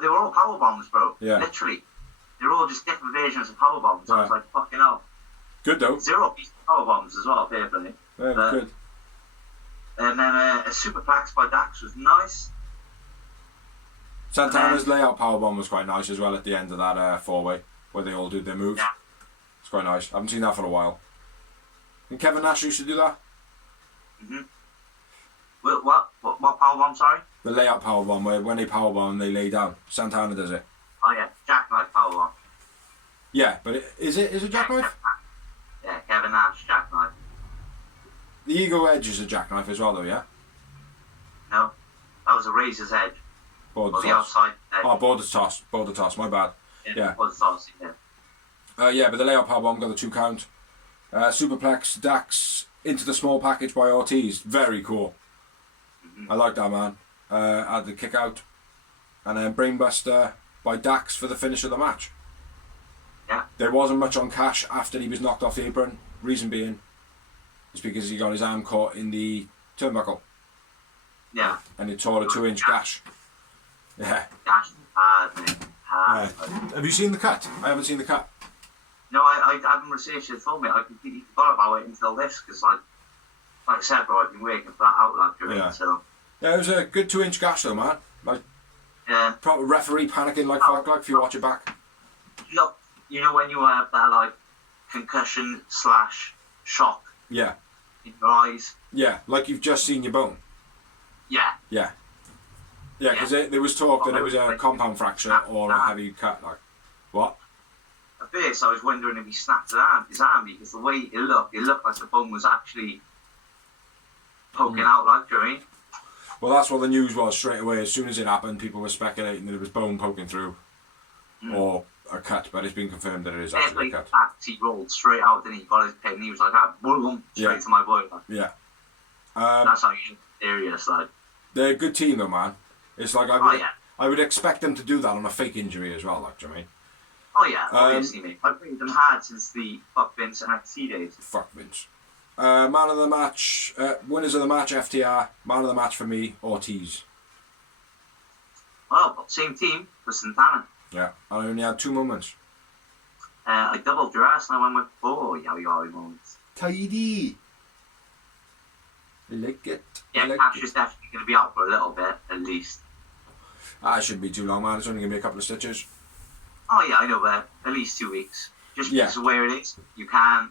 They were all power bombs, bro. Yeah. Literally. They were all just different versions of power bombs. I was like, fucking hell. Good though. 0 piece of power bombs as well, fair play. Yeah, good. And then a superplex by Dax was nice. Santana's layout powerbomb was quite nice as well at the end of that four-way, where they all did their moves. Yeah. It's quite nice. I haven't seen that for a while. And Kevin Nash used to do that? Mhm. What powerbomb, sorry? The layout powerbomb, where when they powerbomb, they lay down. Santana does it. Oh yeah, jackknife powerbomb. Yeah, but is it jackknife? Yeah, Kevin Nash, jackknife. The Ego Edge is a jackknife as well, though, yeah? No, that was a razor's edge. Border Or the toss. outside edge. Oh, border toss, my bad. Yeah. Border toss, yeah. Yeah, but the layout powerbomb got the 2 count. Superplex, Dax into the small package by Ortiz. Very cool. I like that, man. Had the kick out. And then Brainbuster by Dax for the finish of the match. Yeah. There wasn't much on Cash after he was knocked off the apron. Reason being is because he got his arm caught in the turnbuckle. Yeah. And he tore a 2-inch gash. Yeah. Gash hard, mate. Hard. Have you seen the cut? I haven't seen the cut. No, I haven't researched it for me. I completely forgot about it until this, because like I said, bro, I've been waiting for that outlet during Yeah. so. Yeah, it was a good 2-inch gash though, man. Like, Yeah. proper referee panicking like fuck, like if you watch it back. Look, you know when you have that like concussion / shock Yeah. in your eyes? Yeah, like you've just seen your bone. Yeah. Yeah. Yeah, because there was talk that it was a compound fracture or a heavy cut. Like, what? At first, I was wondering if he snapped his arm because the way it looked like the bone was actually poking out, like, do you know what I mean? Well, that's what the news was straight away. As soon as it happened, people were speculating that it was bone poking through or a cut, but it's been confirmed that it is actually a cut. He rolled straight out and he got his pin and he was like, boom, straight to my boy. Like, Yeah. that's like serious, like. They're a good team though, man. It's like I would expect them to do that on a fake injury as well, like, do you know what I mean? Oh yeah, obviously, mate. I've played them hard since the Fuck Vince NXT days. Fuck Vince. Man of the match, winners of the match, FTR. Man of the match for me, Ortiz. Well, same team with Santana. Yeah, I only had 2 moments. I doubled your ass and I went with 4 yowie moments. Tidy. I like it. Yeah, Cash is definitely going to be out for a little bit, at least. It shouldn't be too long, man. It's only going to be a couple of stitches. Oh yeah, I know, but at least 2 weeks. Just because of where it is, you can.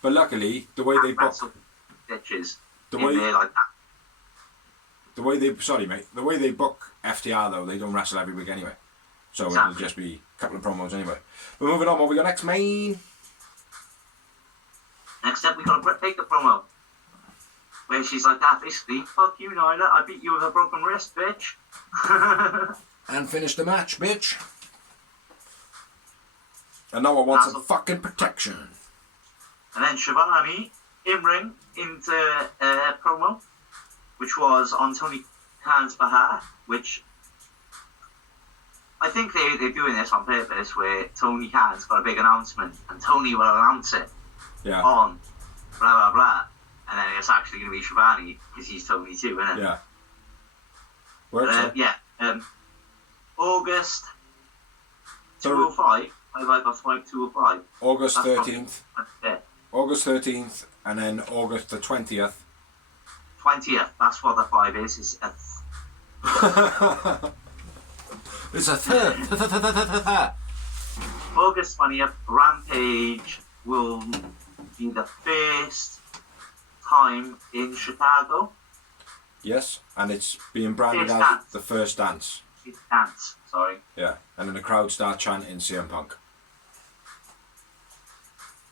But luckily, the way they book stitches the in way there like that. the way they the way they book FTR though, they don't wrestle every week anyway. So it'll just be a couple of promos anyway. But moving on, what we got next, main? Next up, we got a Britt Baker promo. Where she's like that, basically, fuck you, Nyla, I beat you with a broken wrist, bitch. And finish the match, bitch. And now I want some fucking protection. And then Shivani, in-ring, into a promo, which was on Tony Khan's behalf, which I think they're doing this on purpose, where Tony Khan's got a big announcement, and Tony will announce it on blah, blah, blah. And then it's actually going to be Shivani, because he's Tony too, isn't it? Yeah. August 205. I like that's like 205. August That's 13th. August 13th, and then August the 20th. 20th, that's what the 5 is. It's a It's a third. August 20th, Rampage will be the first time in Chicago. Yes, and it's being branded First as dance. the first dance. It's dance, sorry. Yeah, and then the crowd start chanting CM Punk.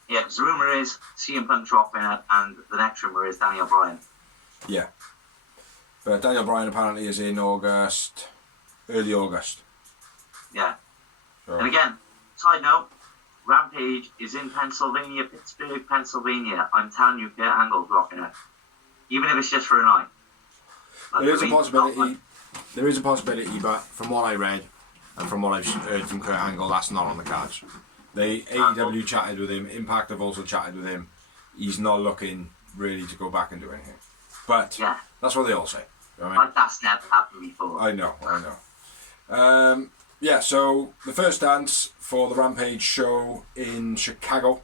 Yeah, because the rumour is CM Punk dropping it, and the next rumour is Daniel Bryan. Yeah. But Daniel Bryan apparently is in August, early August. Yeah. So. And again, side note, Rampage is in Pennsylvania, Pittsburgh, Pennsylvania. I'm telling you, Kurt Angle's rocking it. Even if it's just for a night. Like, There is a I mean, possibility. There is a possibility, but from what I read and from what I've heard from Kurt Angle, that's not on the cards. They AEW chatted with him. Impact have also chatted with him. He's not looking really to go back and do anything. But Yeah. that's what they all say. You know what I mean? Like that's never happened before. I know. Yeah, so the first dance for the Rampage show in Chicago.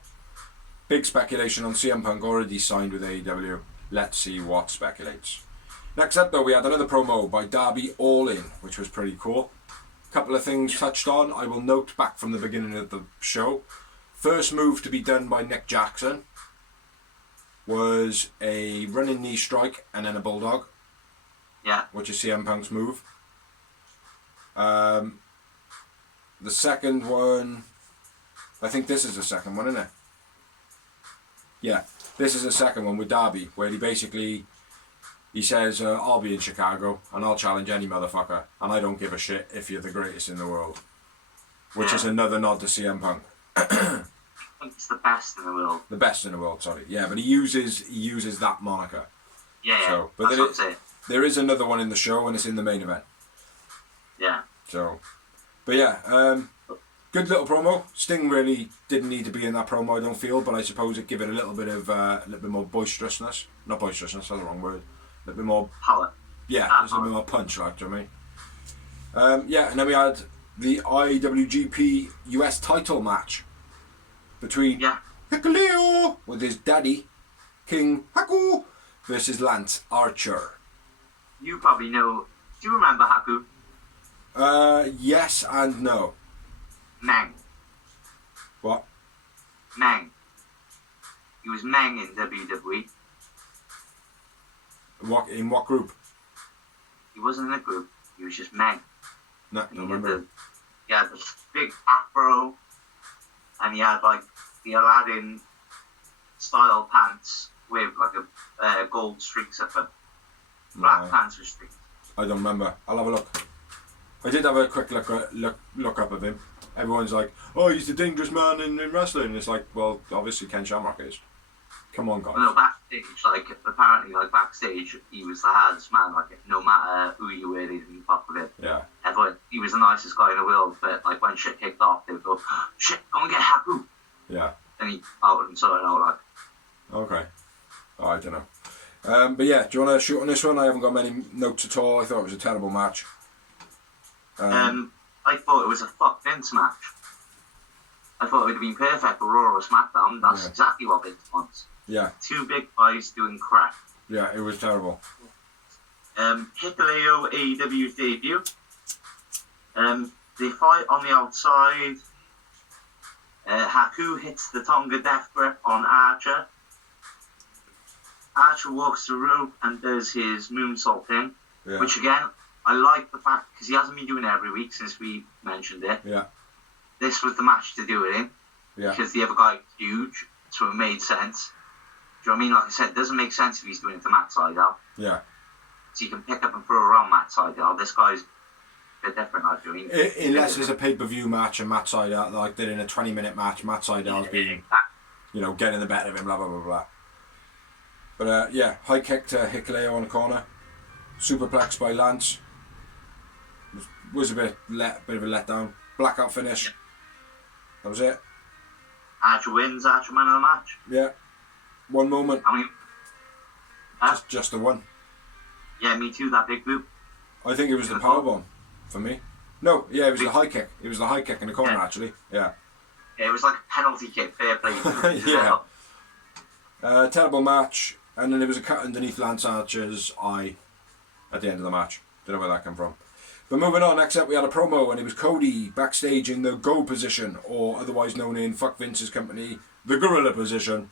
Big speculation on CM Punk already signed with AEW. Let's see what speculates. Next up, though, we had another promo by Darby Allin, which was pretty cool. A couple of things touched on. I will note back from the beginning of the show. First move to be done by Nick Jackson was a running knee strike and then a bulldog. Yeah. Which is CM Punk's move. The second one, I think this is the second one, isn't it? Yeah, this is the second one with Darby, where he says, I'll be in Chicago and I'll challenge any motherfucker and I don't give a shit if you're the greatest in the world. Which is another nod to CM Punk. I think it's the best in the world. The best in the world, sorry. Yeah, but he uses that moniker. Yeah, so, but that's what I'm saying. There is another one in the show and it's in the main event. Yeah. So, but yeah, good little promo. Sting really didn't need to be in that promo, I don't feel, but I suppose it give it a little bit more boisterousness. Not boisterousness, that's the wrong word. A little bit more power. Yeah, there's a little bit more punch, like, do you know what I mean? Yeah, and then we had the IWGP US title match between Hikuleo with his daddy, King Haku, versus Lance Archer. You probably know. Do you remember Haku? Yes and no. Meng. What? Meng. He was Meng in WWE. In what group? He wasn't in a group. He was just Meng. No, I don't remember. He had the big afro, and he had like the Aladdin style pants with like a gold streaks up it. Black pants with streaks. I don't remember. I'll have a look. I did have a quick look up of him. Everyone's like, oh, he's the dangerous man in wrestling. And it's like, well, obviously Ken Shamrock is. Come on, guys. No, backstage, apparently, backstage, he was the hardest man. No matter who you were, they didn't fuck with it. Yeah. Everyone, he was the nicest guy in the world, but, when shit kicked off, they would go, shit, go and get Haku. Yeah. And he out and sorted out, Okay. Oh, I don't know. But yeah, do you want to shoot on this one? I haven't got many notes at all. I thought it was a terrible match. I thought it was a fuck Vince match. I thought it would have been perfect for Raw or SmackDown. That's exactly what Vince wants. Yeah. Two big guys doing crap. Yeah, it was terrible. Hikuleo AEW's debut. They fight on the outside. Haku hits the Tonga Death Grip on Archer. Archer walks the rope and does his moonsault thing, which again, I like the fact, because he hasn't been doing it every week since we mentioned it. Yeah. This was the match to do it in. Yeah. Because the other guy was huge, so it made sense. Do you know what I mean? Like I said, it doesn't make sense if he's doing it to Matt Sydal. Yeah. So you can pick up and throw around Matt Sydal. This guy's a bit different, I mean. Unless it's a pay-per-view match and Matt Sydal, like they're in a 20-minute match, Matt Sydal's being, getting the better of him, blah, blah, blah, blah. But high kick to Hikuleo on the corner. Superplex by Lance. Was a bit of a letdown. Blackout finish. That was it. Archer wins, Archer man of the match. Yeah. One moment. I mean, just the one. Yeah, me too, that big boot. I think it was the powerbomb for me. No, yeah, it was the high kick. It was the high kick in the corner, actually. Yeah. Yeah, it was like a penalty kick, fair play. Yeah. Terrible match. And then there was a cut underneath Lance Archer's eye at the end of the match. Don't know where that came from. But moving on, next up we had a promo and it was Cody backstage in the go position, or otherwise known in Fuck Vince's company, the gorilla position.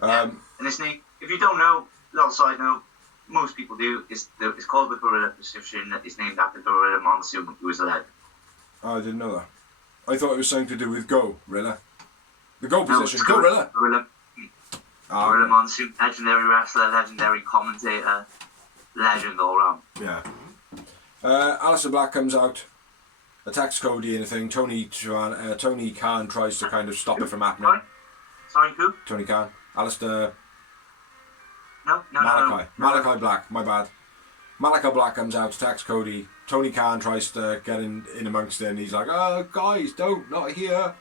And his name, if you don't know, little side note, most people do, it's called the gorilla position. It's named after Gorilla Monsoon, who was a legend. Oh, I didn't know that. I thought it was something to do with go, Rilla. The go position, gorilla. Gorilla Monsoon, legendary wrestler, legendary commentator, legend all around. Yeah. Aleister Black comes out, attacks Cody and a thing. Tony Khan tries to kind of stop it from happening. Sorry, who? Tony Khan. Aleister... No. Malachi Black, my bad. Malachi Black comes out, attacks Cody. Tony Khan tries to get in amongst it and he's like, oh, guys, don't, not here.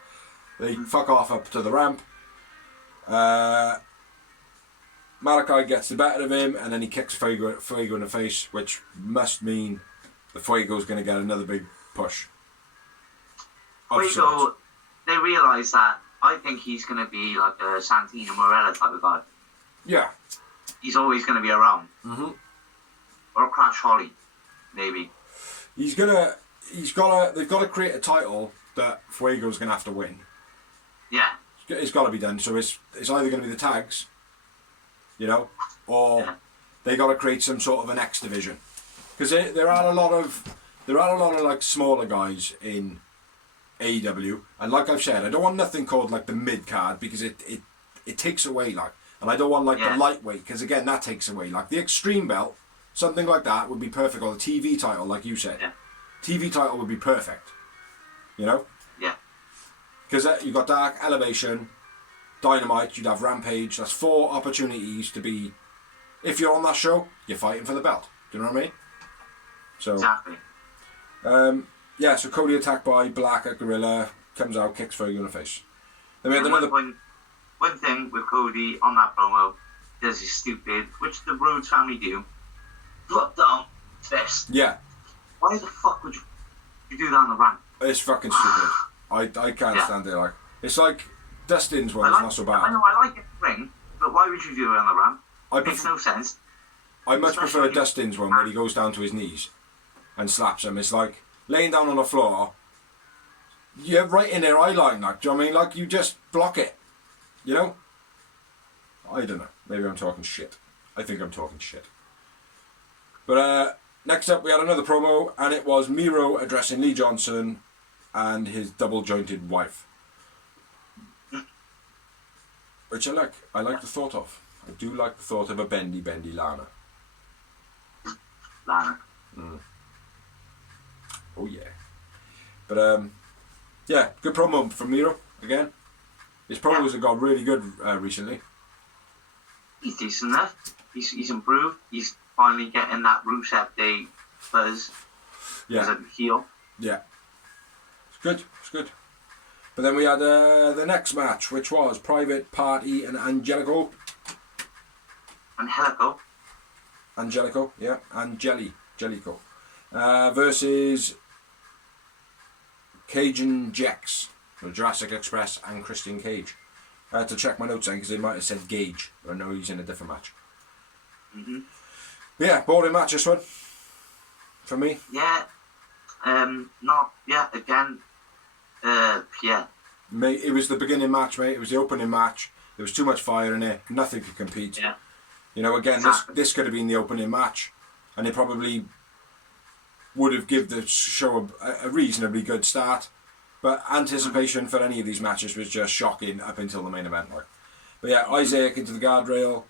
They fuck off up to the ramp. Malachi gets the better of him, and then he kicks Fuego in the face, which must mean the Fuego's going to get another big push. Fuego, they realise that I think he's going to be like a Santino Morella type of guy. Yeah. He's always going to be around. Mm-hmm. Or Crash Holly, maybe. They've got to create a title that Fuego's going to have to win. Yeah. It's got to be done. So it's either going to be the tags, you know, or they got to create some sort of an X division, because there are a lot of like smaller guys in AEW, and like I've said, I don't want nothing called like the mid card, because it takes away, like, and I don't want like the lightweight, because again that takes away, like the extreme belt, something like that would be perfect, or the TV title, like you said. TV title would be perfect, you know. Because you've got Dark, Elevation, Dynamite, you'd have Rampage. That's 4 opportunities to be... If you're on that show, you're fighting for the belt. Do you know what I mean? So, exactly. Yeah, so Cody attacked by Black at Gorilla, comes out, kicks Fuego in the face. Then we had another... One thing with Cody on that promo, does is stupid, which the Rhodes family do. Drop down, fist. Yeah. Why the fuck would you do that on the ramp? It's fucking stupid. I can't stand it. Like, it's like Dustin's one. It's not so bad. I know, I like it in the ring, but why would you do it on the ramp? It makes no sense. I much prefer Dustin's one where he goes down to his knees and slaps him. It's like laying down on the floor. You're right in their eye line, like, do you know what I mean? Like, you just block it. You know? I don't know. Maybe I'm talking shit. I think I'm talking shit. But next up, we had another promo, and it was Miro addressing Lee Johnson and his double-jointed wife, which I like. I like the thought of. I do like the thought of a bendy Lana. Lana. Oh yeah. But yeah, good promo from Miro again. His promos have got really good recently. He's decent there. He's improved. He's finally getting that Rusev Day buzz as a heel. Yeah. Good, it's good. But then we had the next match, which was Private Party and Angelico. Angelico, yeah. Angelico. Versus Cajun Jex, Jurassic Express and Christian Cage. I had to check my notes then because they might have said Gage, but I know he's in a different match. Mm-hmm. But yeah, boring match this one. For me. Yeah. Yeah. Mate, it was the beginning match, mate. It was the opening match. There was too much fire in it. Nothing could compete. Yeah. You know, again, exactly. this could have been the opening match, and it probably would have given the show a reasonably good start. But anticipation for any of these matches was just shocking up until the main event. Like. But yeah, Isaac into the guardrail.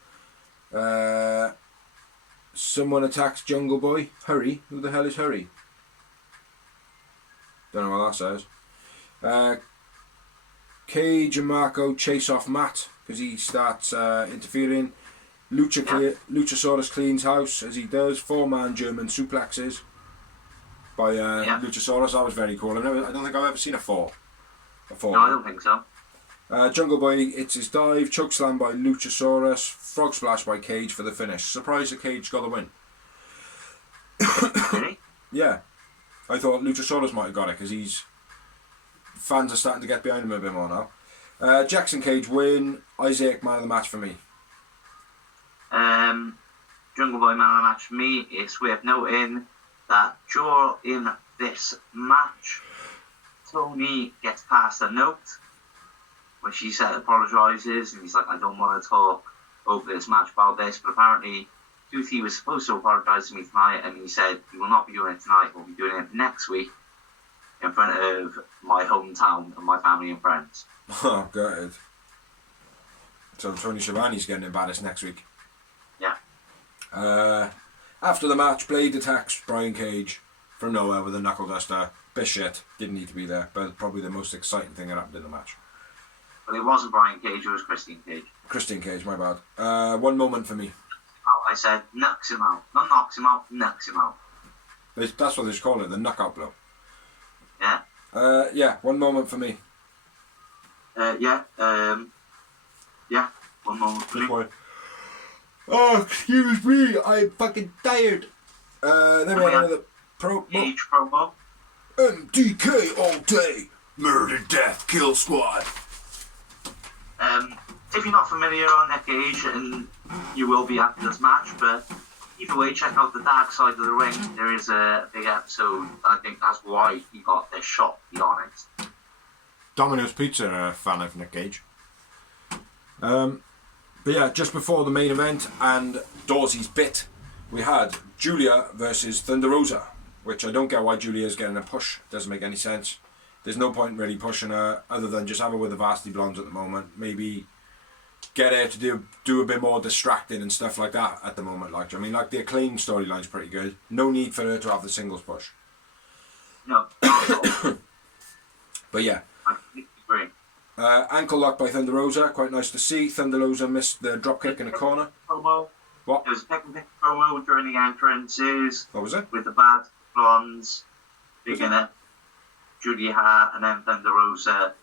Someone attacks Jungle Boy. Hurry. Who the hell is Hurry? Don't know what that says. Cage and Marco chase off Matt because he starts interfering. Luchasaurus cleans house as he does. 4-man German suplexes by Luchasaurus. That was very cool. I don't think I've ever seen a 4. No, I don't think so. Jungle Boy hits his dive. Chokeslam by Luchasaurus. Frog Splash by Cage for the finish. Surprised that Cage got the win. Really? Yeah. I thought Luchasaurus might have got it because fans are starting to get behind him a bit more now. Jackson Cage win. Isaac man of the match for me. Jungle Boy man of the match for me. It's worth noting that during this match, Tony gets past a note when she apologises and he's like, I don't want to talk over this match about this, but apparently Toothy was supposed to apologise to me tonight, and he said he will not be doing it tonight, we'll be doing it next week in front of my hometown and my family and friends. Oh, good. So Tony Schiavone's getting embarrassed next week. Yeah. After the match, Blade attacks Brian Cage from nowhere with a knuckle duster. Bit shit, didn't need to be there, but probably the most exciting thing that happened in the match. But it wasn't Brian Cage, it was Christian Cage. Christian Cage, my bad. One moment for me. Oh, I said knocks him out. Not knocks him out, knocks him out. That's what they just call it, the knockout blow. Yeah. Yeah, one moment for me. Yeah, one moment for me. Oh, excuse me, I'm fucking tired. Then we had another Each promo. MDK all day. Murder, death, kill squad. If you're not familiar on Nick Gage, and you will be after this match, but either way, check out the dark side of the ring. There is a big episode. I think that's why he got this shot, to be honest. Domino's Pizza are a fan of Nick Gage. But yeah, just before the main event and Dawsey's bit, we had Julia versus Thunderosa, which I don't get why Julia's getting a push. Doesn't make any sense. There's no point really pushing her other than just have her with the Varsity Blondes at the moment. Maybe get her to do a bit more distracting and stuff like that at the moment. Like, I mean, like the Acclaim storyline's pretty good. No need for her to have the singles push. No. But yeah. I completely agree. Ankle lock by Thunderosa, quite nice to see. Thunderosa missed the dropkick in the corner. Promo. What? It was a pick promo during the entrances. What was it? With the bad blondes, beginner, Julia Hart, and then Thunderosa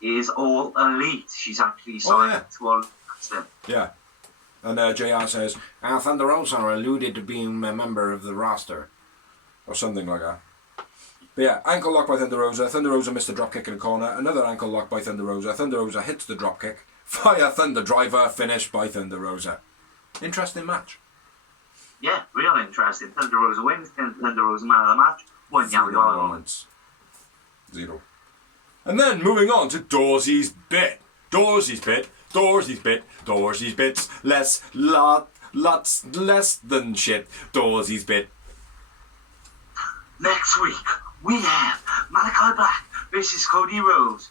is all elite. She's actually signed to all them. Yeah. And JR says, Thunderosa alluded to being a member of the roster. Or something like that. But yeah, ankle lock by Thunderosa. Thunderosa missed the dropkick in the corner. Another ankle lock by Thunderosa. Thunderosa hits the dropkick. Fire Thunder Driver, finished by Thunderosa. Interesting match. Yeah, real interesting. Thunderosa wins. Thunderosa man of the match. One Yowie moments. 0. And then moving on to Dawsey's bit. Dawsey's bit. Dawsey's bit. Dawsey's bits. Lots less than shit. Dawsey's bit. Next week, we have Malachi Black versus Cody Rhodes.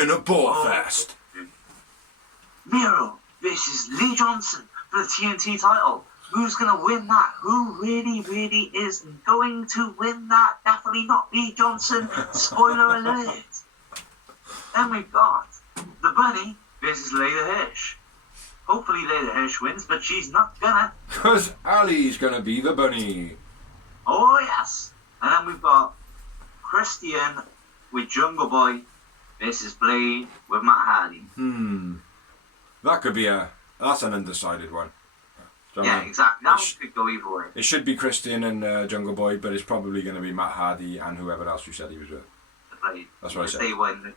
In a bore fest. Miro versus Lee Johnson for the TNT title. Who's going to win that? Who really is going to win that? Definitely not Lee Johnson. Spoiler alert. Then we've got the Bunny versus Layla Hirsch. Hopefully Layla Hirsch wins, but she's not gonna. Because Ali's going to be the Bunny. Oh yes. And then we've got Christian with Jungle Boy versus Blade with Matt Hardy. That could be that's an undecided one. Yeah, exactly. That one could go either way. It should be Christian and Jungle Boy, but it's probably going to be Matt Hardy and whoever else you said he was with. Blade. That's what I said. They win.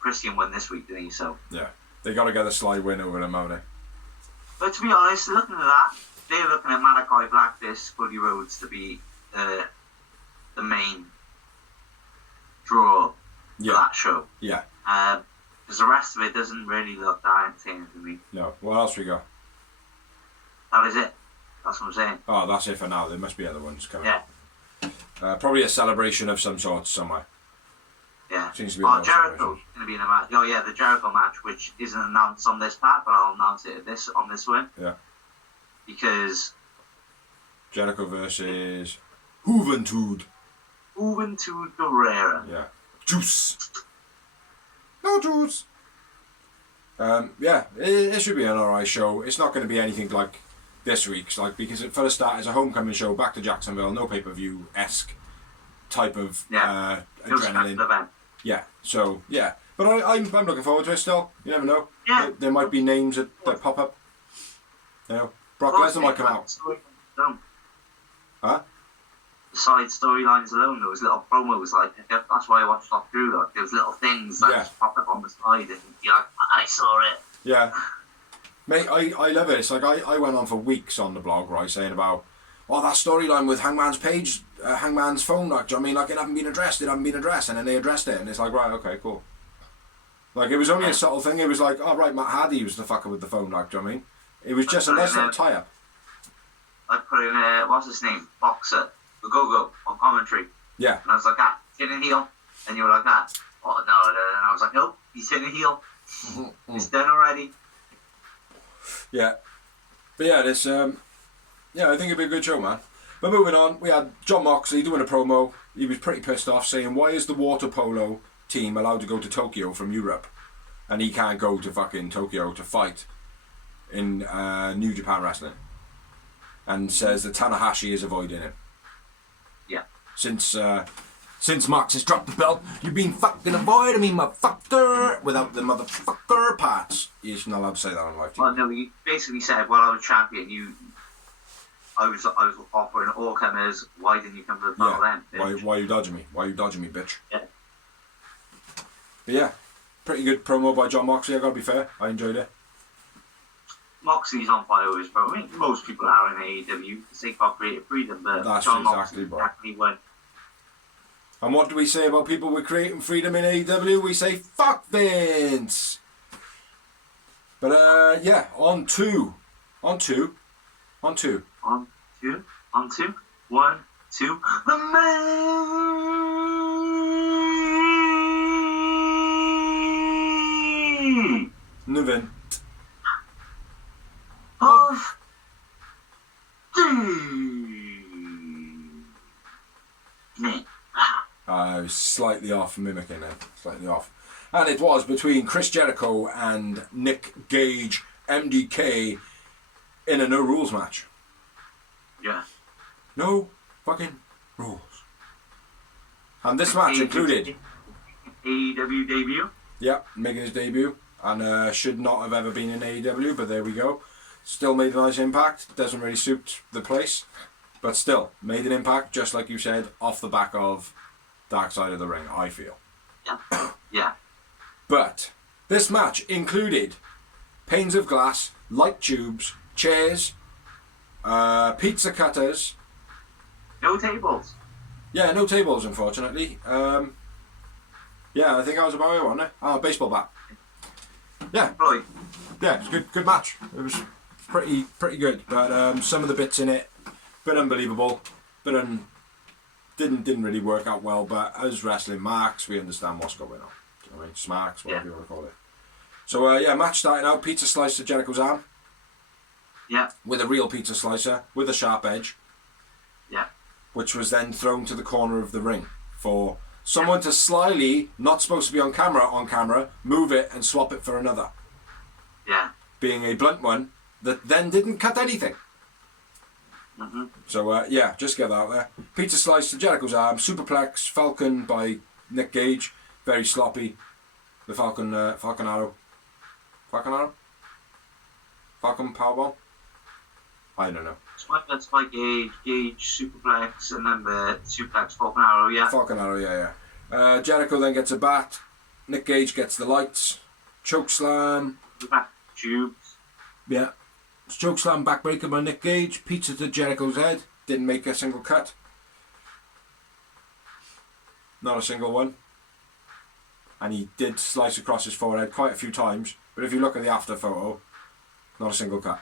Christian won this week, didn't he? So yeah, they got to get a slide win over him, haven't they? But to be honest, looking at that, they're looking at Malachi Black versus Cody Rhodes to be the main draw for that show. Yeah. Because the rest of it doesn't really look that entertaining to me. No. What else we got? That is it. That's what I'm saying. Oh, that's it for now. There must be other ones coming. Yeah. Probably a celebration of some sort somewhere. Yeah. Seems to be Jericho's going to be in a match. Oh yeah, the Jericho match, which isn't announced on this part, but I'll announce it on this one. Yeah. Because Jericho versus Juventud Guerrera. Yeah. Juice. No juice. Yeah, it should be an alright show. It's not going to be anything like this week's, like, because for a start, it's a homecoming show back to Jacksonville, no pay-per-view-esque type of adrenaline. Yeah. So yeah, but I'm looking forward to it still. You never know. Yeah. There might be names that pop up. You know, Brock Lesnar might come out. Huh? The side storylines alone, those little promos, like, that's why I watched off through, like, those little things that just pop up on the side and you're like, I saw it. Yeah. Mate, I love it. It's like I went on for weeks on the blog, right, saying about, that storyline with Hangman's page, Hangman's phone, like, do you know what I mean? Like, it hadn't been addressed, and then they addressed it, and it's like, right, okay, cool. Like, it was only a subtle thing. It was like, oh, right, Matt Hardy was the fucker with the phone, like, do you know what I mean? It was just a nice little tie-up. I put in, what's his name? Boxer. The Go-Go on commentary. Yeah. And I was like, turning heel. And you were like, oh, no. And I was like, nope, he's turning heel. It's done already. Yeah. But yeah, this, I think it'd be a good show, man. But moving on, we had John Moxley doing a promo. He was pretty pissed off, saying, why is the water polo team allowed to go to Tokyo from Europe? And he can't go to fucking Tokyo to fight in New Japan Wrestling. And says that Tanahashi is avoiding him. Yeah. Since Since Mox has dropped the belt, you've been fucking avoiding me, motherfucker, without the motherfucker parts. You're not allowed to say that on live TV. Well, no, you basically said, while I was champion, I was offering all comers. Why didn't you come to the battle then? Why you dodging me? Why you dodging me, bitch? Yeah. But yeah, pretty good promo by John Moxley. I gotta be fair, I enjoyed it. Moxley's on fire with his promo. I mean, most people are in AEW because they've got creative freedom, but That's John exactly Moxley right. exactly went. And what do we say about people with creative freedom in AEW? We say, fuck Vince! But yeah, on to. 1, 2. On to 1, 2. The main Nuvin. of the I was slightly off mimicking it. Slightly off. And it was between Chris Jericho and Nick Gage, MDK, in a no rules match. Yeah. No fucking rules. And this match included... AEW debut. Yeah, making his debut. And should not have ever been in AEW, but there we go. Still made a nice impact. Doesn't really suit the place. But still, made an impact, just like you said, off the back of Dark Side of the Ring, I feel. Yeah. Yeah. But this match included panes of glass, light tubes, chairs, pizza cutters. No tables. Yeah, no tables, unfortunately. Yeah, I think I was about it, wasn't I? Oh, baseball bat. Yeah, Right. yeah, it was a good match. It was pretty good, but some of the bits in it, bit unbelievable, didn't really work out well. But as wrestling marks, we understand what's going on. Do you know what I mean? Smarks, whatever you want to call it. So yeah, match starting out. Pizza slice to Jericho's arm. Yeah. With a real pizza slicer with a sharp edge. Yeah. Which was then thrown to the corner of the ring for someone to slyly, not supposed to be on camera, move it and swap it for another. Yeah. Being a blunt one that then didn't cut anything. Mm-hmm. So yeah, just get that out there. Pizza slice to Jericho's arm, superplex, Falcon by Nick Gage, very sloppy. The Falcon arrow. Falcon powerbomb? I don't know. That's by Gage, superplex, and then the superplex Falcon arrow, yeah. Falcon arrow, yeah. Jericho then gets a bat. Nick Gage gets the lights. Choke slam. Back tubes. Yeah. Choke slam backbreaker by Nick Gage. Pizza to Jericho's head. Didn't make a single cut. Not a single one. And he did slice across his forehead quite a few times. But if you look at the after photo, not a single cut.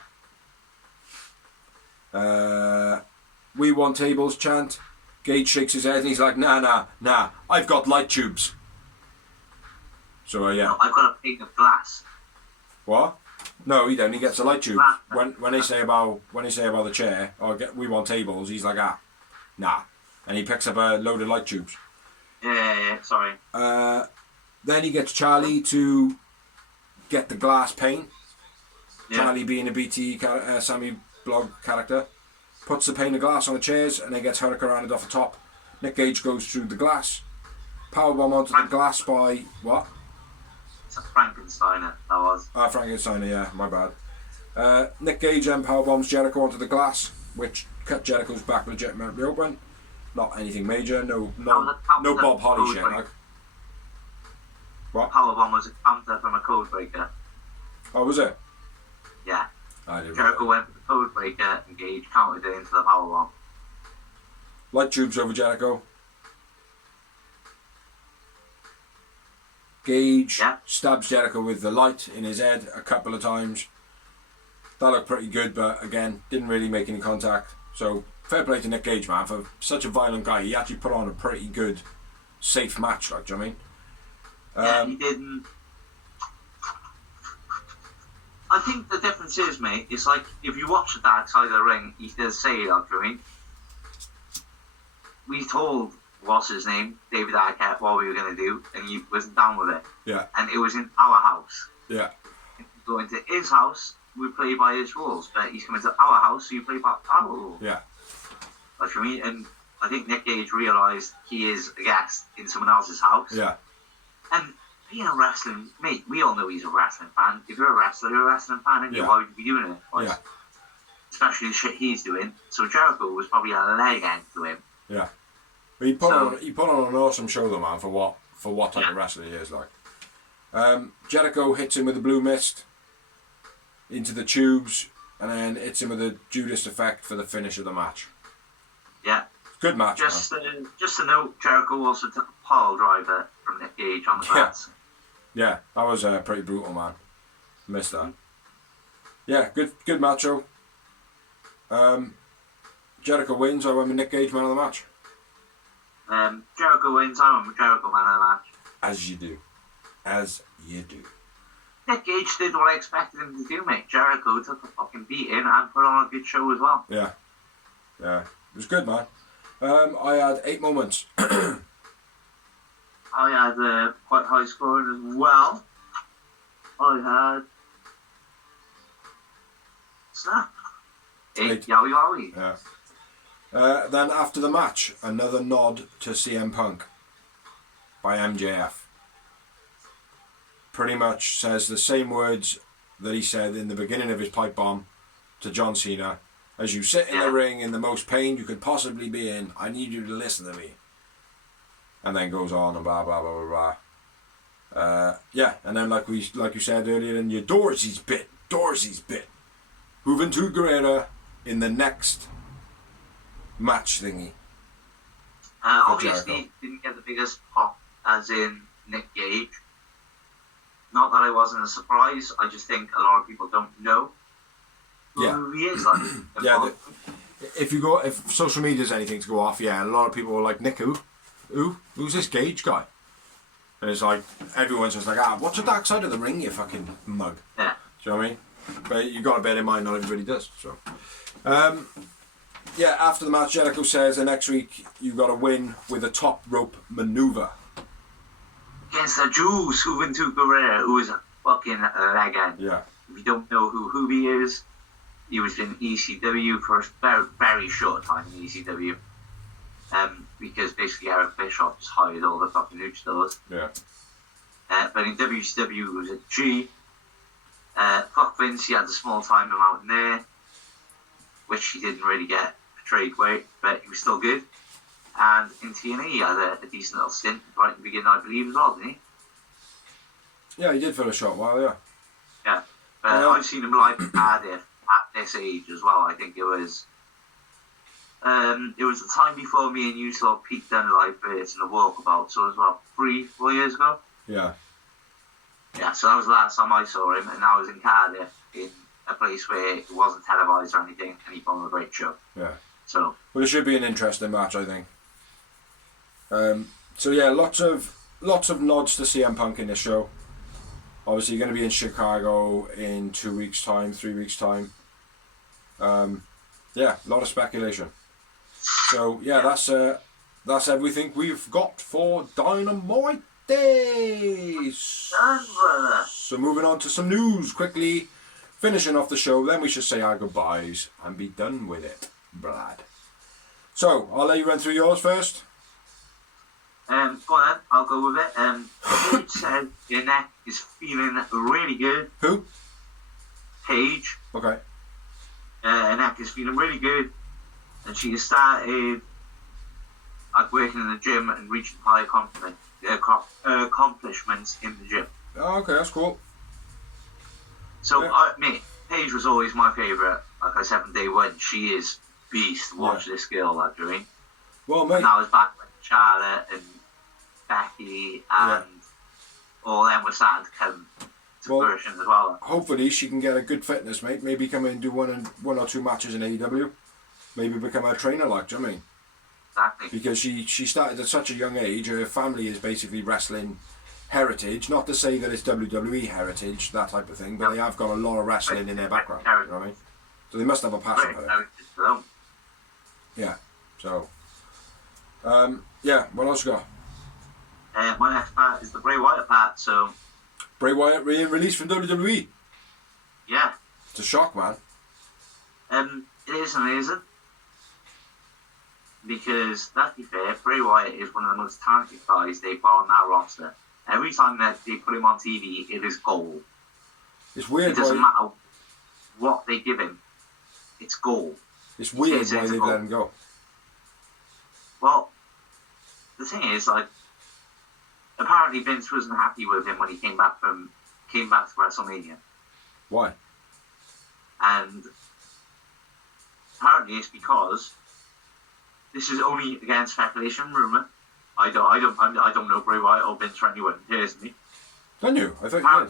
We want tables chant. Gage shakes his head and he's like, nah, I've got light tubes. So yeah. No, I've got a pane of glass. What? No, he don't. He gets a light tube. When they say about the chair or we want tables, he's like, nah, and he picks up a load of light tubes. Yeah. Sorry. Then he gets Charlie to get the glass pane. Yeah. Charlie being a BT Sammy blog character, puts the pane of glass on the chairs and then gets Hurricane off the top. Nick Gage goes through the glass. Powerbomb onto the glass by what? It's a Frankensteiner, that was. Frankensteiner, yeah, my bad. Nick Gage then powerbombs Jericho onto the glass, which cut Jericho's back legitimately open. Not anything major, no Bob Holly shit, like. What? Powerbomb was a counter from a code breaker. Oh, was it? Yeah. I didn't Jericho went for the code breaker and Gage countered it into the powerbomb. Light tubes over Jericho. Gage stabs Jericho with the light in his head a couple of times. That looked pretty good, but again, didn't really make any contact. So, fair play to Nick Gage, man. For such a violent guy, he actually put on a pretty good, safe match, like, do you know what I mean? Yeah, he didn't. I think the difference is, mate, it's like, if you watch the Dark Side of the Ring, he does say, like, you know what I mean? We told, what's his name, David Arquette, what we were going to do, and he wasn't down with it. Yeah. And it was in our house. Yeah. If you go into his house, we play by his rules, but he's coming to our house, so you play by our rules. Yeah. That's what I mean, and I think Nick Gage realised he is a guest in someone else's house. Yeah. And being a wrestling, mate, we all know he's a wrestling fan. If you're a wrestler, you're a wrestling fan, and why would you be doing it? Yeah. Especially the shit he's doing. So Jericho was probably a leg end to him. Yeah. But he put on an awesome show though, man, for what type of wrestler he is like. Jericho hits him with the blue mist into the tubes, and then hits him with a Judas effect for the finish of the match. Yeah. Good match. Just to note, Jericho also took a pile driver from Nick Gage on the pads. Yeah, that was pretty brutal, man. Missed that. Yeah, good match, though. Jericho wins. I went with Nick Gage man of the match. Jericho wins. I went with Jericho man of the match. As you do. Nick Gage did what I expected him to do, mate. Jericho took a fucking beating and put on a good show as well. Yeah. It was good, man. I had 8 moments. I had quite high scoring as well. I had... Snap. 8 yowie wowie. Yeah. Then after the match, another nod to CM Punk by MJF. Pretty much says the same words that he said in the beginning of his pipe bomb to John Cena. As you sit in the ring in the most pain you could possibly be in, I need you to listen to me. And then goes on and blah blah blah blah blah. And then like you said earlier in your Dorsey's bit. Juventud Guerrera in the next match thingy. Obviously didn't get the biggest pop as in Nick Gage. Not that I wasn't a surprise, I just think a lot of people don't know who he is. Like, if social media is anything to go off, a lot of people are like, Nick, who's this Gage guy? And it's like, everyone's just like, what's the dark side of the ring, you fucking mug? Yeah. Do you know what I mean? But you got to bear in mind, not everybody does. So, after the match, Jericho says the next week you got to win with a top rope maneuver against the Jews, Juventud Guerrera, who is a fucking legend. Yeah. If you don't know who he is, he was in ECW for a very, very short time in ECW. Because basically Eric Bischoff just hired all the fucking luchadors. Yeah. But in WCW he was a G. Fuck Vince, he had a small time amount in there, which he didn't really get portrayed weight, but he was still good. And in TNA he had a decent little stint right at the beginning, I believe, as well, didn't he? Yeah, he did for a short while, yeah. Yeah. But I've seen him live at this age as well. I think it was the time before me and you saw Pete Dunne live in the Walkabout, so it was about 3-4 years ago. Yeah. Yeah, so that was the last time I saw him, and I was in Cardiff in a place where it wasn't televised or anything, and he put on a great show. Yeah. So. Well, it should be an interesting match, I think. Lots of nods to CM Punk in this show. Obviously, you're going to be in Chicago in 2 weeks' time, 3 weeks' time. A lot of speculation. So that's everything we've got for Dynamite Days. So moving on to some news quickly, finishing off the show. Then we should say our goodbyes and be done with it, Brad. So I'll let you run through yours first. Go on then, I'll go with it. Paige said your neck is feeling really good. Who? Paige. Okay. Her neck is feeling really good, and she started working in the gym and reaching high accomplishments in the gym. Oh, okay, that's cool. So, Paige was always my favourite. Like I said from day one, she is beast. Watch this girl, that doing. Well, mate. And I was back with Charlotte and Becky and all them were starting to come to fruition as well. Hopefully she can get a good fitness, mate. Maybe come in and do one or two matches in AEW. Maybe become a trainer, like, do you know what I mean? Exactly. Because she started at such a young age. Her family is basically wrestling heritage. Not to say that it's WWE heritage, that type of thing, but they have got a lot of wrestling in their background. You know what I mean? So they must have a passion for it. Yeah. So, what else you got? My next part is the Bray Wyatt part, so... Bray Wyatt released from WWE? Yeah. It's a shock, man. It is amazing. Because, let's be fair, Bray Wyatt is one of the most talented guys they've got on that roster. Every time that they put him on TV, it is gold. It's weird. It doesn't matter what they give him. It's gold. It's weird why they let him go. Well, the thing is, like, apparently Vince wasn't happy with him when he came back to WrestleMania. Why? And apparently it's because this is only again speculation, rumor. I don't know Bray Wyatt or Vince or anyone personally. Don't you? I thought you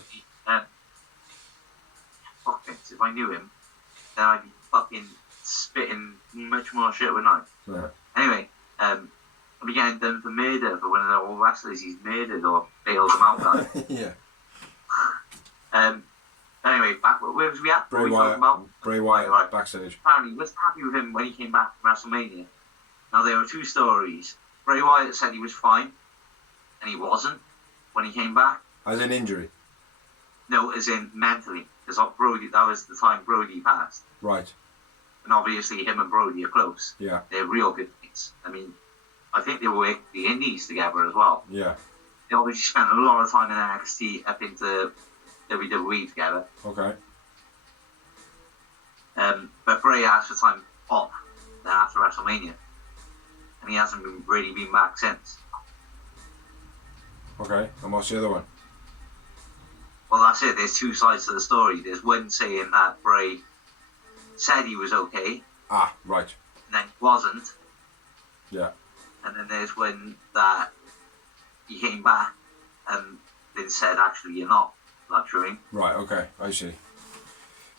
did. Fuck Vince. If I knew him, then I'd be fucking spitting much more shit, wouldn't I? Yeah. Anyway, I'm getting done for murder for one of the old wrestlers he's murdered or bailed them out on. Yeah. Anyway, where was we at? Bray Wyatt right. backstage. Apparently, was happy with him when he came back from WrestleMania. Now, there were two stories. Bray Wyatt said he was fine, and he wasn't when he came back. As an injury? No, as in mentally. Because Brody, that was the time Brody passed. Right. And obviously, him and Brody are close. Yeah. They're real good mates. I mean, I think they worked the Indies together as well. Yeah. They obviously spent a lot of time in NXT up into WWE together. Okay. But Bray asked for time off then after WrestleMania. And he hasn't really been back since. Okay. And what's the other one? Well, that's it. There's two sides to the story. There's one saying that Bray said he was okay. Ah, right. And then he wasn't. Yeah. And then there's one that he came back and then said, actually, you're not. Luxury. Right, okay. I see.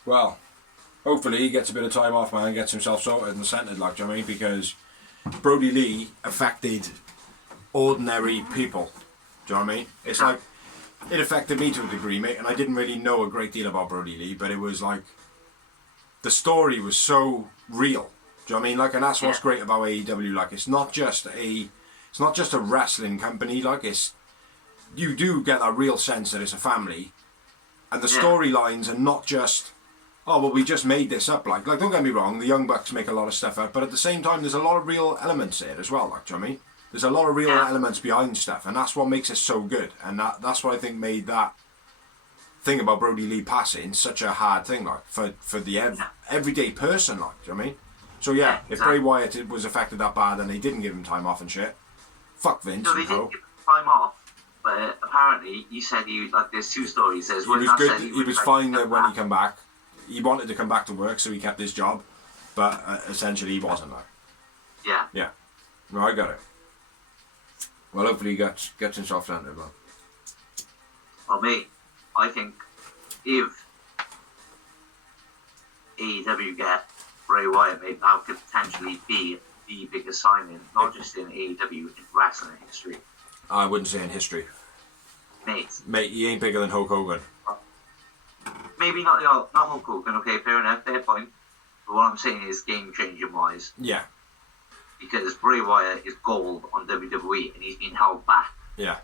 Well, hopefully he gets a bit of time off, man, and gets himself sorted and centered, like, do you know what I mean? Because Brody Lee affected ordinary people. Do you know what I mean? It's like, it affected me to a degree, mate, and I didn't really know a great deal about Brody Lee, but it was like, the story was so real. Do you know what I mean? Like, and that's what's great about AEW. Like, it's not just a wrestling company. Like, you do get that real sense that it's a family, and the storylines are not just, oh well, we just made this up. Like don't get me wrong, the Young Bucks make a lot of stuff up, but at the same time, there's a lot of real elements there as well. Like, do you know what I mean? There's a lot of real elements behind stuff, and that's what makes it so good. And that's what I think made that thing about Brody Lee passing such a hard thing, like for the everyday person, like, do you know what I mean? So yeah, if Bray Wyatt was affected that bad and they didn't give him time off and shit, fuck Vince. No, they didn't give him time off, but apparently he said there's two stories. There's one that said he was fine when he came back. He wanted to come back to work, so he kept his job, but essentially he wasn't, like. Yeah. Yeah. No, I got it. Well, hopefully he gets himself down there, man. Well, mate, I think if AEW get Bray Wyatt, mate, that could potentially be the biggest signing, not just in AEW, in wrestling history. I wouldn't say in history. Mate, he ain't bigger than Hulk Hogan. Maybe not Hulk Hogan, okay, fair enough, fair point. But what I'm saying is game-changing wise. Yeah. Because Bray Wyatt is gold on WWE and he's been held back. Yeah.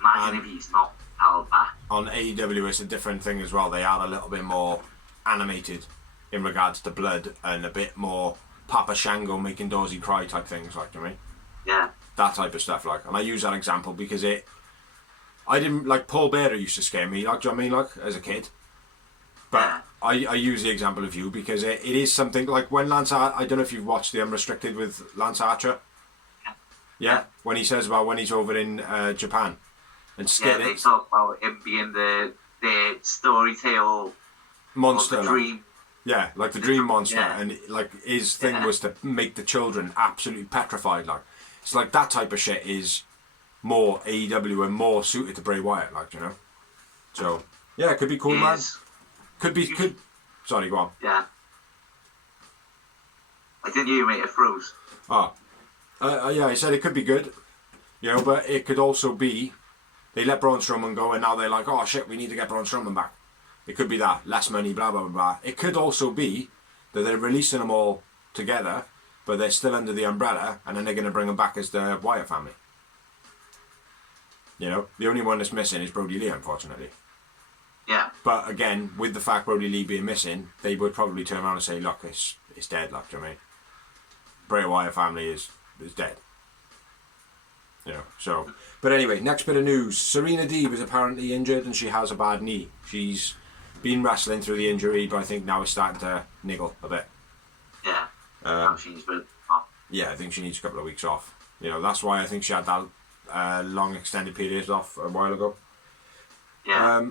Imagine if he's not held back. On AEW, it's a different thing as well. They are a little bit more animated in regards to blood and a bit more Papa Shango making Dorsey cry type things, like, do you know what I mean? Yeah. That type of stuff, like. And I use that example because I didn't, like, Paul Bearer used to scare me, like, do you know what I mean, like, as a kid. But I use the example of you because it is something like when Lance Archer, I don't know if you've watched the Unrestricted with Lance Archer. Yeah? When he says about when he's over in Japan and scared. Yeah, they talk about him being the storytale monster. The dream. Yeah, like the dream monster, yeah. And like his thing was to make the children absolutely petrified. Like it's like that type of shit is more AEW and more suited to Bray Wyatt, like, you know. So yeah, it could be cool, man. Could. Sorry, go on. Yeah. I didn't hear you, mate. It froze. Oh, yeah. I said it could be good, you know, but it could also be they let Braun Strowman go, and now they're like, oh shit, we need to get Braun Strowman back. It could be that less money, blah blah blah blah. It could also be that they're releasing them all together, but they're still under the umbrella, and then they're going to bring them back as the Wyatt family. You know, the only one that's missing is Brody Lee, unfortunately. Yeah. But again, with the fact Brody Lee being missing, they would probably turn around and say, look, it's dead, like, do you know what I mean? Bray Wyatt family is dead. You know, so. But anyway, next bit of news. Serena Deeb is apparently injured and she has a bad knee. She's been wrestling through the injury, but I think now it's starting to niggle a bit. Yeah. Yeah, I think she needs a couple of weeks off. You know, that's why I think she had that long extended period off a while ago. Yeah.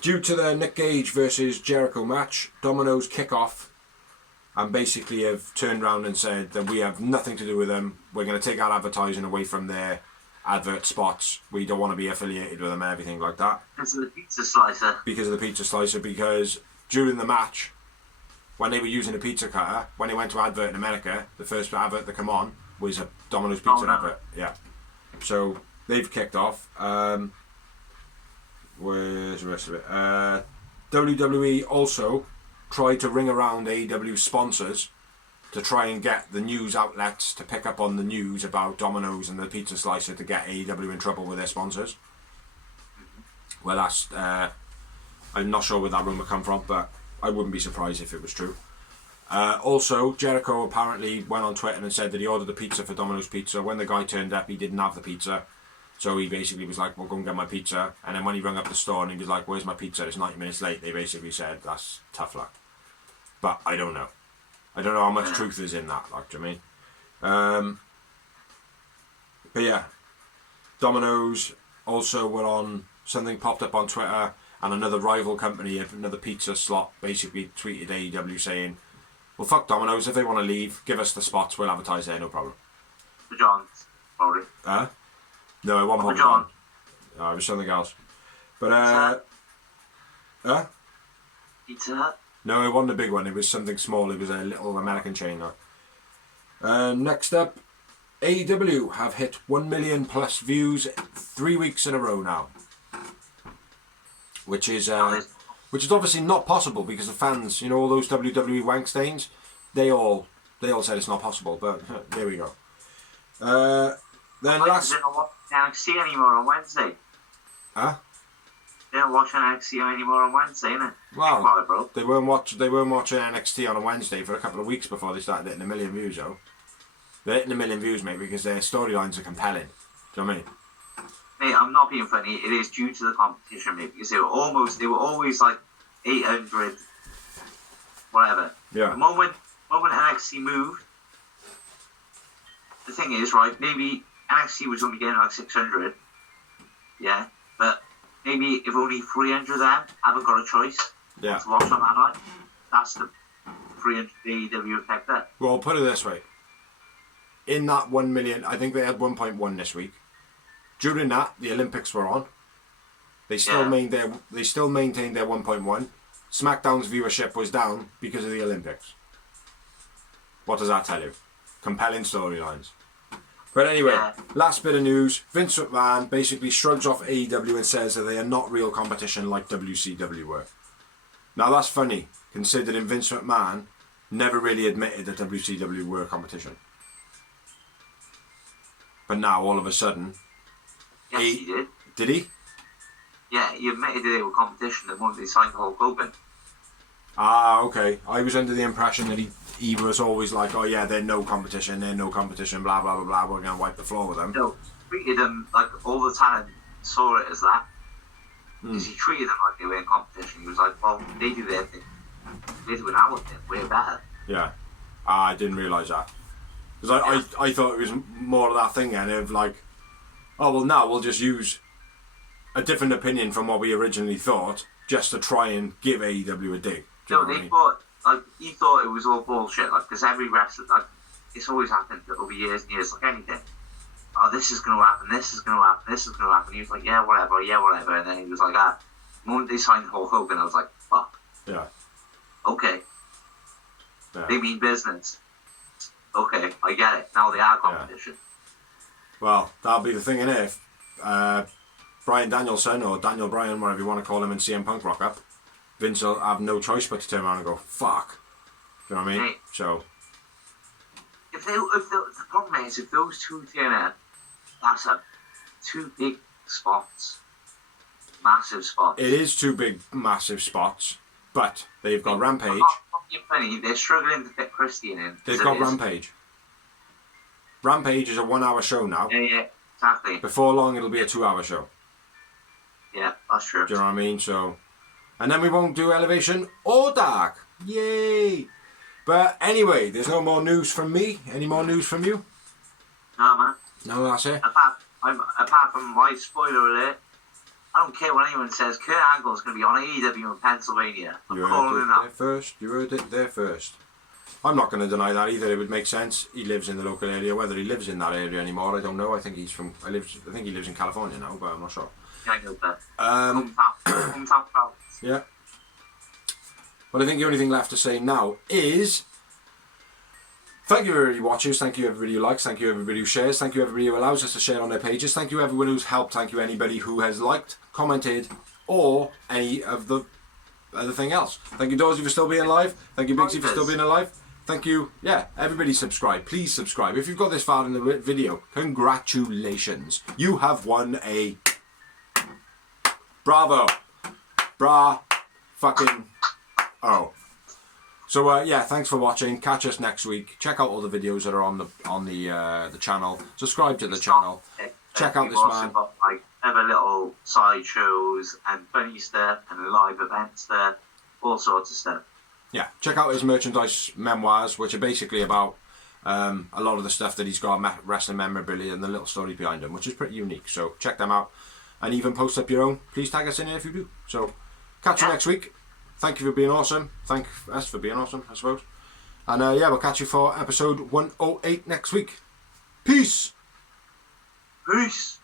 Due to the Nick Gage versus Jericho match, Domino's kick off and basically have turned around and said that we have nothing to do with them. We're going to take our advertising away from their advert spots. We don't want to be affiliated with them and everything like that. Because of the pizza slicer. Because during the match, when they were using a pizza cutter, when they went to advert in America, the first advert that came on was a Domino's pizza advert. Yeah. So they've kicked off. Where's the rest of it? WWE also tried to ring around AEW sponsors to try and get the news outlets to pick up on the news about Domino's and the pizza slicer to get AEW in trouble with their sponsors. Well, that's I'm not sure where that rumour come from, but I wouldn't be surprised if it was true. Also, Jericho apparently went on Twitter and said that he ordered the pizza for Domino's Pizza. When the guy turned up, he didn't have the pizza. So he basically was like, well, go and get my pizza. And then when he rang up the store and he was like, where's my pizza? It's 90 minutes late. They basically said, that's tough luck. But I don't know. I don't know how much truth is in that, like, do you know what I mean? But yeah, Domino's also were on, something popped up on Twitter, and another rival company, another pizza slot, basically tweeted AEW saying, well, fuck Domino's, if they want to leave, give us the spots, we'll advertise there, no problem. For John, probably. Huh? No, it wasn't For John. No, it was something else. But, huh? Pizza Hut? No, it wasn't a big one, it was something small, it was a little American chain. Next up, AEW have hit 1 million plus views 3 weeks in a row now. Which is obviously not possible because the fans, you know, all those WWE wank stains, they all said it's not possible, but there we go. Then last... They don't watch NXT anymore on Wednesday. Huh? They don't watch NXT anymore on Wednesday, innit? Well, bro. they weren't watching NXT on a Wednesday for a couple of weeks before they started hitting 1 million views, though. They're hitting 1 million views, mate, because their storylines are compelling. Do you know what I mean? Mate, I'm not being funny. It is due to the competition, mate, because they were always like 800, whatever. Yeah. The moment NXT moved, the thing is, right, maybe NXT was only getting like 600, yeah, but maybe if only 300 of them haven't got a choice to watch on that night, that's the 300 AEW effect there. Well, put it this way. In that 1 million, I think they had 1.1 this week. During that, the Olympics were on. They still maintained their 1.1. SmackDown's viewership was down because of the Olympics. What does that tell you? Compelling storylines. But anyway, last bit of news. Vince McMahon basically shrugs off AEW and says that they are not real competition like WCW were. Now that's funny, considering Vince McMahon never really admitted that WCW were competition. But now, all of a sudden... Yes, he did. Did he? Yeah, he admitted that they were competition the moment they signed Hulk Hogan. Ah, okay. I was under the impression that he was always like, oh yeah, they're no competition, blah, blah, blah, blah, we're going to wipe the floor with them. No, treated them like all the time, saw it as that. Because he treated them like they were in competition. He was like, well, they do their thing. They're doing our thing. We're better. Yeah. I didn't realise that. Because I thought it was more of that thing then of like, oh well, now we'll just use a different opinion from what we originally thought just to try and give AEW a dig. No, they thought, like, he thought it was all bullshit, like, because every wrestler, like, it's always happened over years and years, like anything. Oh, this is going to happen, this is going to happen, this is going to happen. He was like, yeah, whatever, and then he was like, the moment they signed Hulk Hogan, I was like, fuck. Yeah. Okay. Yeah. They mean business. Okay, I get it. Now they are competition. Yeah. Well, that'll be the thing, innit? If Bryan Danielson, or Daniel Bryan, whatever you want to call him, and CM Punk rock up, Vince will have no choice but to turn around and go, fuck. Do you know what I mean? Hey, so... the problem is, if those two turn up, that's two big spots. Massive spots. It is two big, massive spots, but they've got Rampage. They're struggling to fit Christian in. They've got Rampage. Rampage is a 1 hour show now. Yeah, exactly. Before long, it'll be a 2 hour show. Yeah, that's true. Do you know what I mean? So, and then we won't do Elevation or Dark. Yay! But anyway, there's no more news from me. Any more news from you? No, man. No, that's it. Apart from my spoiler alert, I don't care what anyone says. Kurt Angle's going to be on AEW in Pennsylvania. I'm calling it there first. You heard it there first. I'm not going to deny that either. It would make sense. He lives in the local area. Whether he lives in that area anymore, I don't know. I think he's from. I think he lives in California now, but I'm not sure. Yeah. Well, I think the only thing left to say now is thank you everybody who watches, thank you everybody who likes, thank you everybody who shares, thank you everybody who allows us to share on their pages, thank you everyone who's helped, thank you anybody who has liked, commented, or any of the other thing else. Thank you Dorsey for still being alive, thank you Bigsy for still being alive, thank you, everybody subscribe, please subscribe. If you've got this far in the video, congratulations, you have won a bravo, fucking oh. So thanks for watching. Catch us next week. Check out all the videos that are on the channel. Subscribe to the channel. Check out this man. Got, like, other little side shows and funny stuff and live events there, all sorts of stuff. Yeah, check out his merchandise memoirs, which are basically about a lot of the stuff that he's got, wrestling memorabilia and the little story behind them, which is pretty unique. So check them out, and even post up your own. Please tag us in it if you do. So catch you next week. Thank you for being awesome. Thank us for being awesome, I suppose. And we'll catch you for episode 108 next week. Peace. Peace.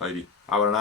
Lady, hour and a half.